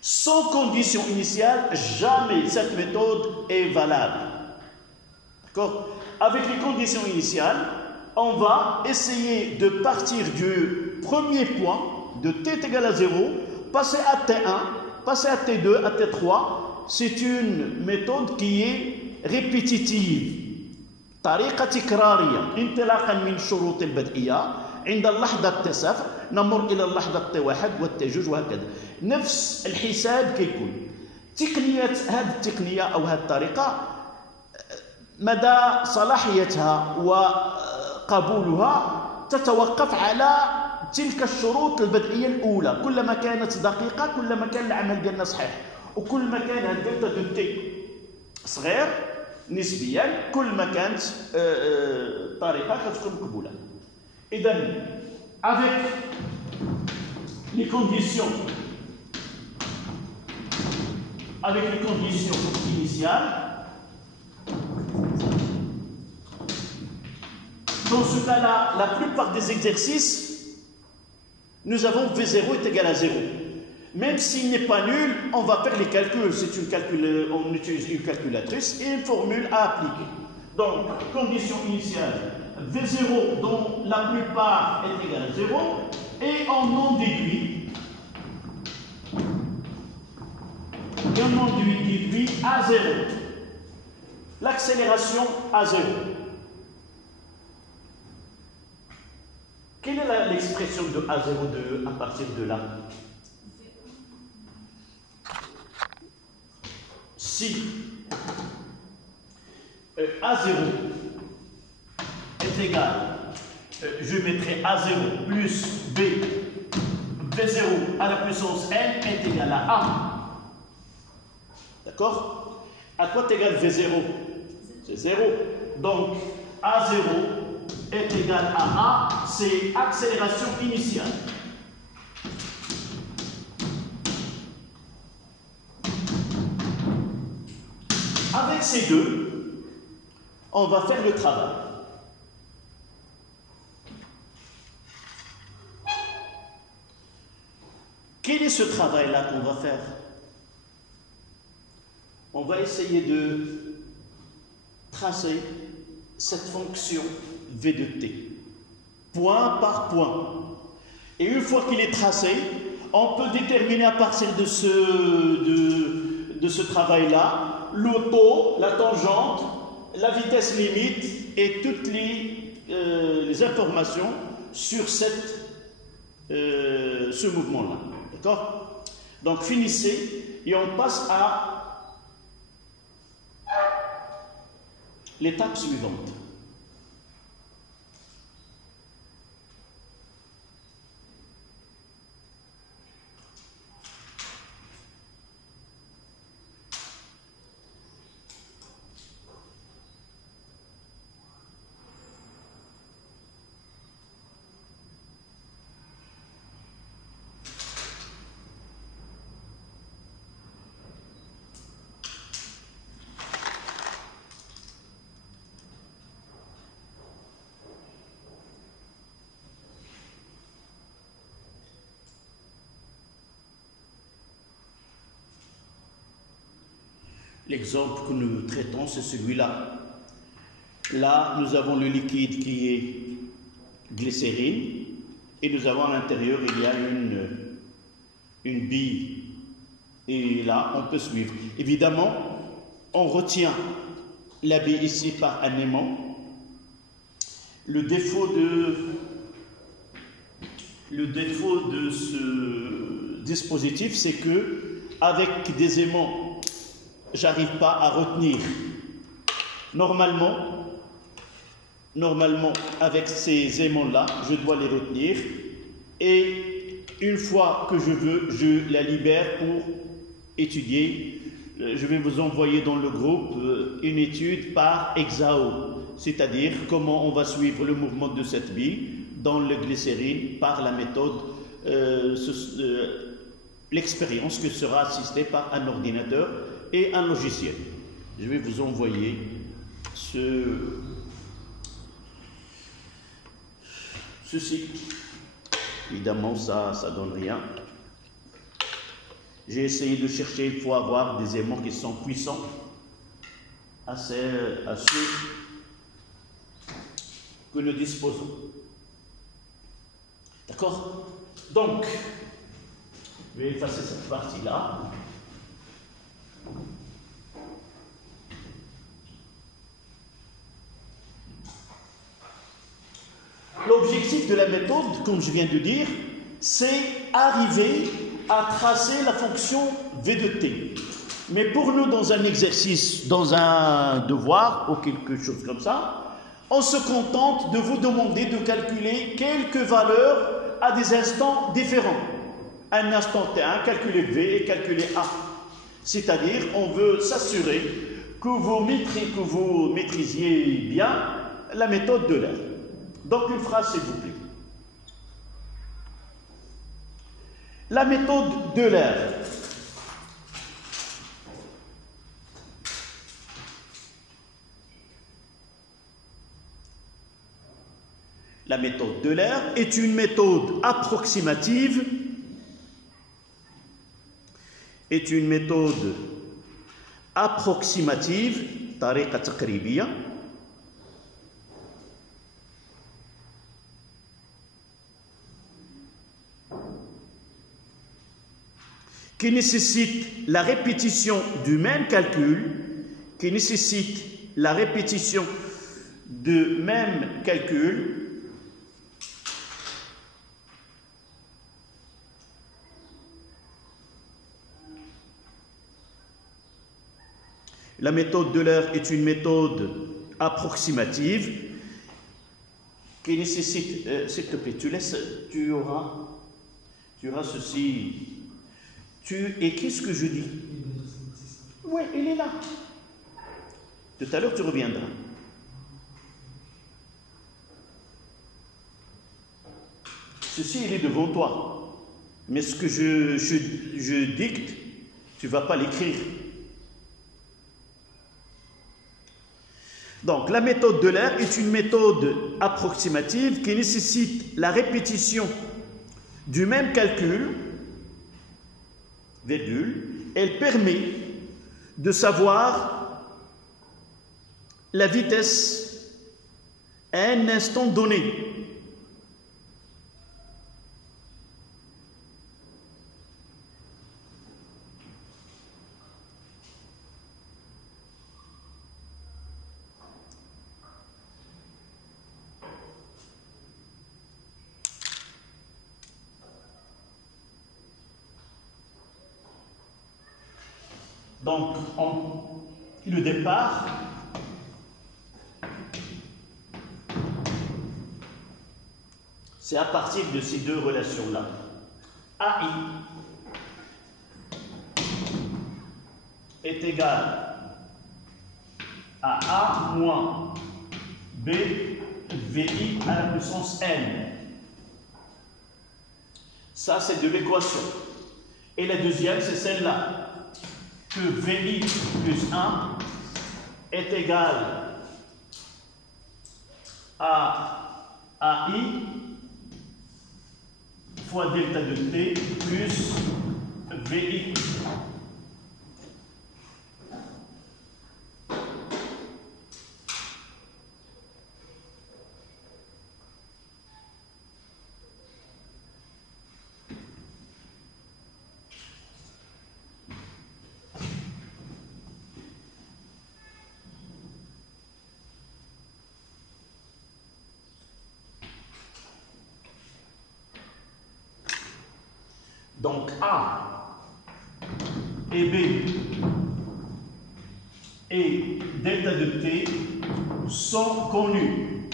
Sans condition initiale, jamais cette méthode est valable. D'accord? Avec les conditions initiales, on va essayer de partir du premier point, de t est égal à 0, passer à t1, passer à t2, à t3. C'est une méthode qui est répétitive. طريقة تكرارية انطلاقا من شروط البدئية عند اللحظة T0 نمر إلى اللحظة T1 والT2 وهكذا. نفس الحساب كيكون. تقنية هذه التقنية أو هذه الطريقة مدى صلاحيتها وقبولها تتوقف على تلك الشروط البدئية الأولى. كلما كانت دقيقة كلما كان العمل ديالنا صحيح، وكل ما كان هاد الدلتا دو تي صغير نسبيا كل ما كانت الطريقة كتكون مقبولة. إذا avec les conditions initiales, dans ce cas-là, la plupart des exercices, nous avons V0 est égal à 0. Même s'il n'est pas nul, on va faire les calculs. On utilise une calculatrice et une formule à appliquer. Donc, condition initiale, V0 dont la plupart est égal à 0, et on en déduit, à 0. L'accélération à 0. Quelle est l'expression de A0 à partir de là? Si A0 est égal, je mettrai A0 plus B, V0 à la puissance N est égal à A. D'accord? À quoi est égal V0? C'est 0. Donc A0 est égal à A, c'est accélération initiale. Avec ces deux, on va faire le travail. Quel est ce travail-là qu'on va faire? On va essayer de tracer cette fonction V de t, point par point. Et une fois qu'il est tracé, on peut déterminer à partir de ce travail-là le taux, la tangente, la vitesse limite et toutes les informations sur ce mouvement-là. D'accord? Donc finissez et on passe à l'étape suivante. L'exemple que nous traitons, c'est celui-là. Là, nous avons le liquide qui est glycérine et nous avons à l'intérieur, il y a une bille. Et là, on peut suivre. Évidemment, on retient la bille ici par un aimant. Le défaut de ce dispositif, c'est que avec des aimants, j'arrive pas à retenir. Normalement, avec ces aimants-là, je dois les retenir. Et une fois que je veux, je la libère pour étudier. Je vais vous envoyer dans le groupe une étude par Exao, c'est-à-dire comment on va suivre le mouvement de cette bille dans le glycérine par la méthode, l'expérience que sera assistée par un ordinateur et un logiciel. Je vais vous envoyer ceci. Évidemment, ça ne donne rien. J'ai essayé de chercher, il faut avoir des aimants qui sont puissants à ceux que nous disposons. D'accord? Donc, je vais effacer cette partie-là. L'objectif de la méthode, comme je viens de dire, c'est arriver à tracer la fonction V de t. Mais pour nous, dans un exercice, dans un devoir ou quelque chose comme ça, on se contente de vous demander de calculer quelques valeurs à des instants différents. Un instant t1, calculer V et calculer A. C'est-à-dire, on veut s'assurer que vous maîtrisiez bien la méthode de l'air. Donc, une phrase, s'il vous plaît. La méthode de l'air. La méthode de l'air est une méthode approximative, طريقة تقريبية, qui nécessite la répétition du même calcul, La méthode de l'air est une méthode approximative qui nécessite, s'il te plaît, tu auras ceci. Tu écris ce que je dis. Oui, il est là. Tout à l'heure, tu reviendras. Ceci, il est devant toi. Mais ce que je dicte, tu ne vas pas l'écrire. Donc, la méthode de l'air est une méthode approximative qui nécessite la répétition du même calcul, virgule. Elle permet de savoir la vitesse à un instant donné. Donc, le départ, c'est à partir de ces deux relations-là. AI est égal à A moins B VI à la puissance N. Ça, c'est de l'équation. Et la deuxième, c'est celle-là. Que VI plus 1 est égal à AI fois delta de T plus VI. Donc A et B et delta de T sont connus.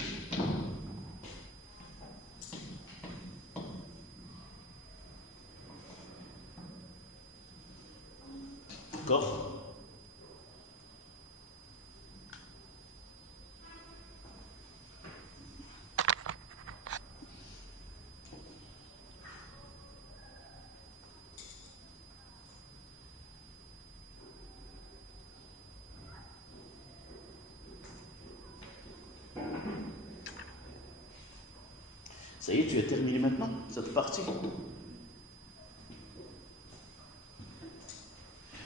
D'accord? Ça y est, tu as terminé maintenant cette partie.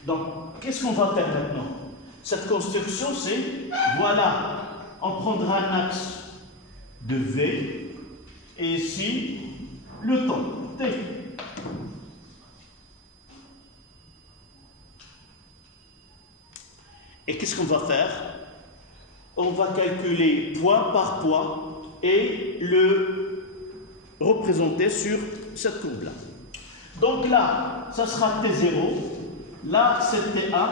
Donc, qu'est-ce qu'on va faire maintenant? Cette construction, c'est, voilà, on prendra un axe de V, et ici, le temps, T. Et qu'est-ce qu'on va faire? On va calculer point par point et le représenter sur cette courbe-là. Donc là, ça sera T0, là c'est T1,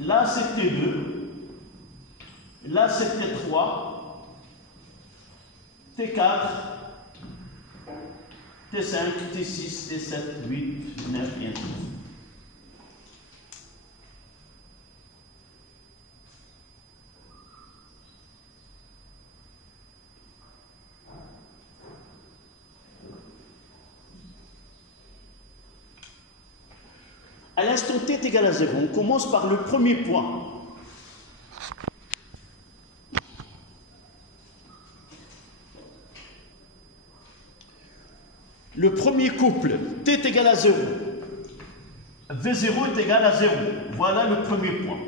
là c'est T2, là c'est T3, T4, T5, T6, T7, 8, 9 et ainsi de suite. À l'instant t est égal à 0, on commence par le premier point. Le premier couple, t est égal à 0. V0 est égal à 0. Voilà le premier point.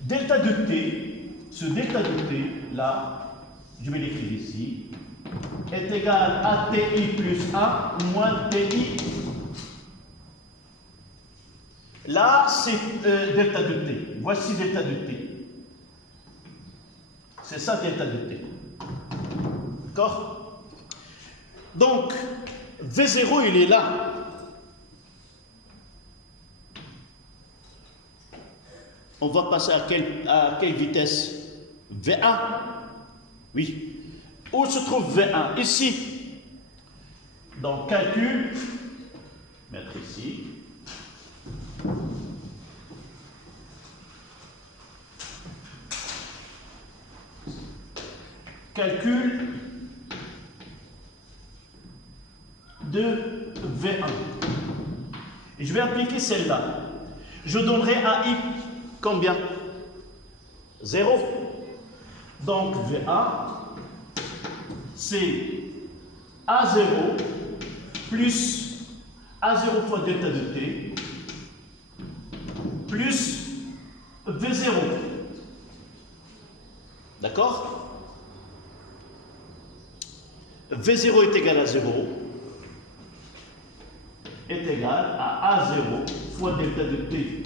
Delta de t, ce delta de t, là, je vais l'écrire ici, est égal à ti plus 1 moins ti. Là, c'est delta de t. Voici delta de t. C'est ça, delta de t. D'accord? Donc, V0, il est là. On va passer à quelle vitesse? V1. Oui. Où se trouve V1? Ici. Donc, calcul. Mettre ici. Calcul de V1. Et je vais appliquer celle-là. Je donnerai à I combien? 0. Donc V1, c'est A0 plus A0 fois delta de T plus V0. D'accord? V0 est égal à 0 est égal à A0 fois delta de T.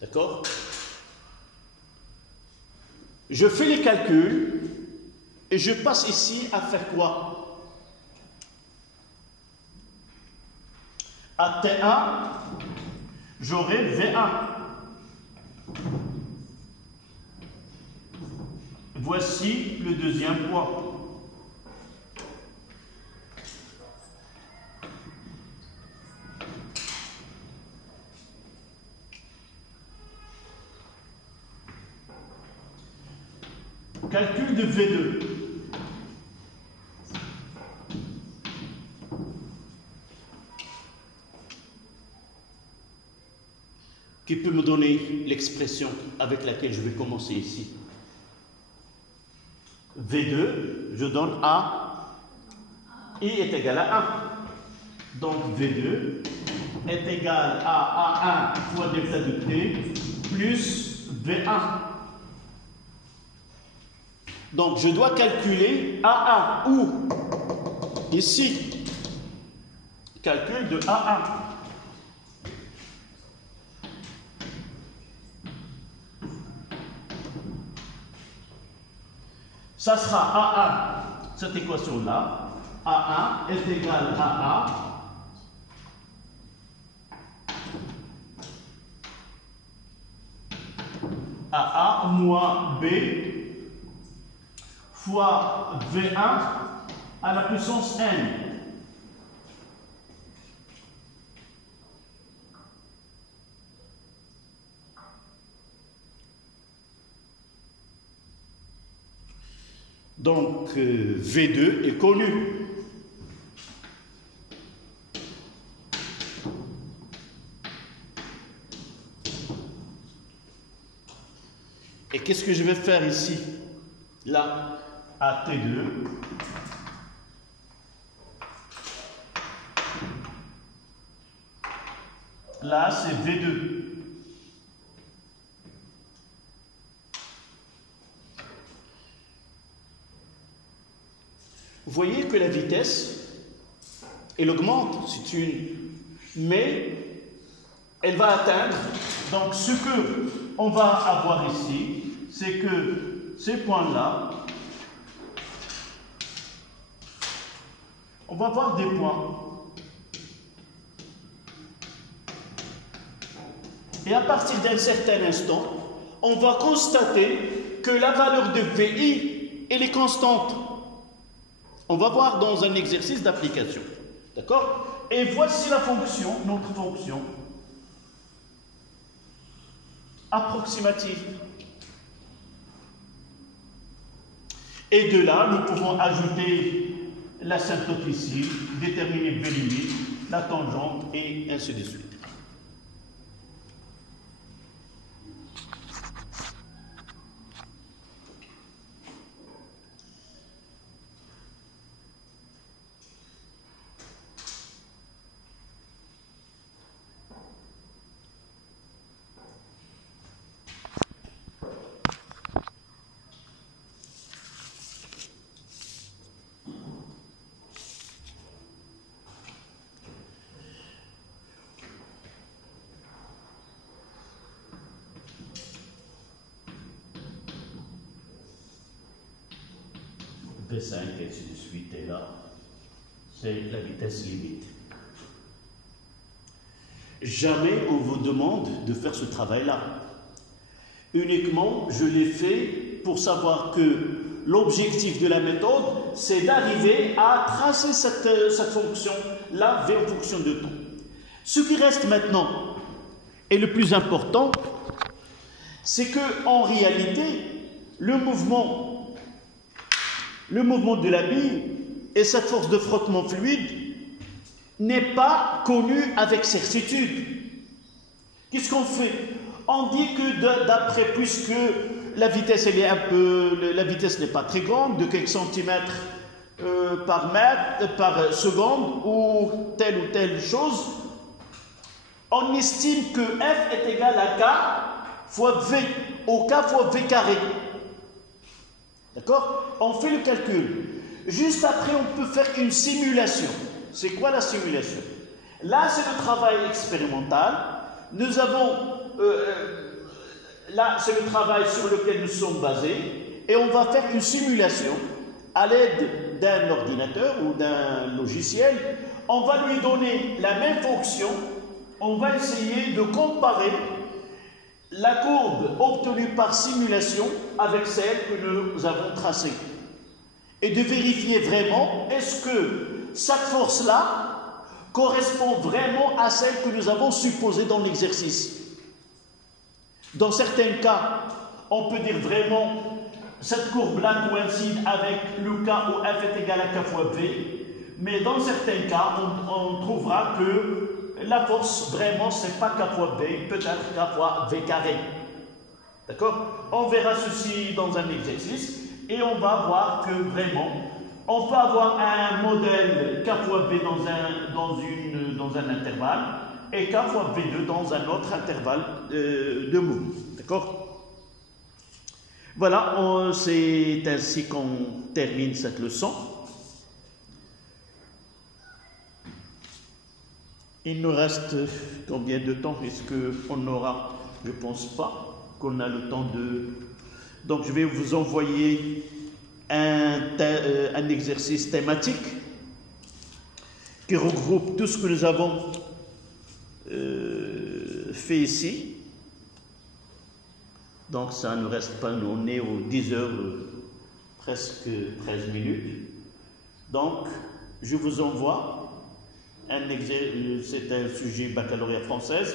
D'accord? Je fais les calculs et je passe ici à faire quoi? À T1, j'aurai V1. Voici le deuxième point. Calcul de V2. Qui peut me donner l'expression avec laquelle je vais commencer ici? V2, je donne A, I est égal à 1. Donc V2 est égal à A1 fois delta de T plus V1. Donc je dois calculer A1 ou ici, calcul de A1. Ça sera A1, cette équation-là, A1 est égal à A moins B fois V1 à la puissance n. Donc V2 est connu. Et qu'est-ce que je vais faire ici? Là, à T2. Là, c'est V2. Vous voyez que la vitesse, elle augmente, c'est une, mais elle va atteindre. Donc, ce que on va avoir ici, c'est que ces points-là, on va avoir des points. Et à partir d'un certain instant, on va constater que la valeur de VI, elle est constante. On va voir dans un exercice d'application. D'accord? Et voici la fonction, notre fonction approximative. Et de là, nous pouvons ajouter l'asymptote ici, déterminer V limite, la tangente et ainsi de suite. V5 et ainsi de suite, et là, c'est la vitesse limite. Jamais on vous demande de faire ce travail-là. Uniquement, je l'ai fait pour savoir que l'objectif de la méthode, c'est d'arriver à tracer cette fonction-là, V en fonction de temps. Ce qui reste maintenant, et le plus important, c'est qu'en réalité, le mouvement de la bille et cette force de frottement fluide n'est pas connu avec certitude. Qu'est-ce qu'on fait? On dit que d'après, puisque la vitesse elle est la vitesse n'est pas très grande, de quelques centimètres par seconde ou telle chose, on estime que F est égal à K fois V, au K fois V carré. D'accord? On fait le calcul. Juste après, on peut faire une simulation. C'est quoi la simulation? Là, c'est le travail expérimental. Nous avons... là, c'est le travail sur lequel nous sommes basés. Et on va faire une simulation à l'aide d'un ordinateur ou d'un logiciel. On va lui donner la même fonction. On va essayer de comparer la courbe obtenue par simulation avec celle que nous avons tracée. Et de vérifier vraiment, est-ce que cette force-là correspond vraiment à celle que nous avons supposée dans l'exercice. Dans certains cas, on peut dire vraiment, cette courbe-là coïncide avec le cas où F est égal à K fois V, mais dans certains cas, on trouvera que la force, vraiment, c'est pas K fois V, peut-être K fois V carré. D'accord? On verra ceci dans un exercice et on va voir que vraiment, on peut avoir un modèle K fois V dans un intervalle et K fois V2 dans un autre intervalle de mouvement. D'accord? Voilà, c'est ainsi qu'on termine cette leçon. Il nous reste combien de temps? Est-ce qu'on aura? Je ne pense pas qu'on a le temps de... Donc je vais vous envoyer un exercice thématique qui regroupe tout ce que nous avons fait ici. Donc ça ne reste pas, on est aux 10 heures, presque 13 minutes. Donc je vous envoie c'est un sujet baccalauréat française,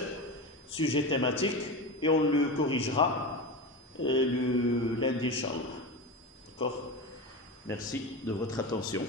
sujet thématique, et on le corrigera le lundi, Inch'Allah. D'accord? Merci de votre attention.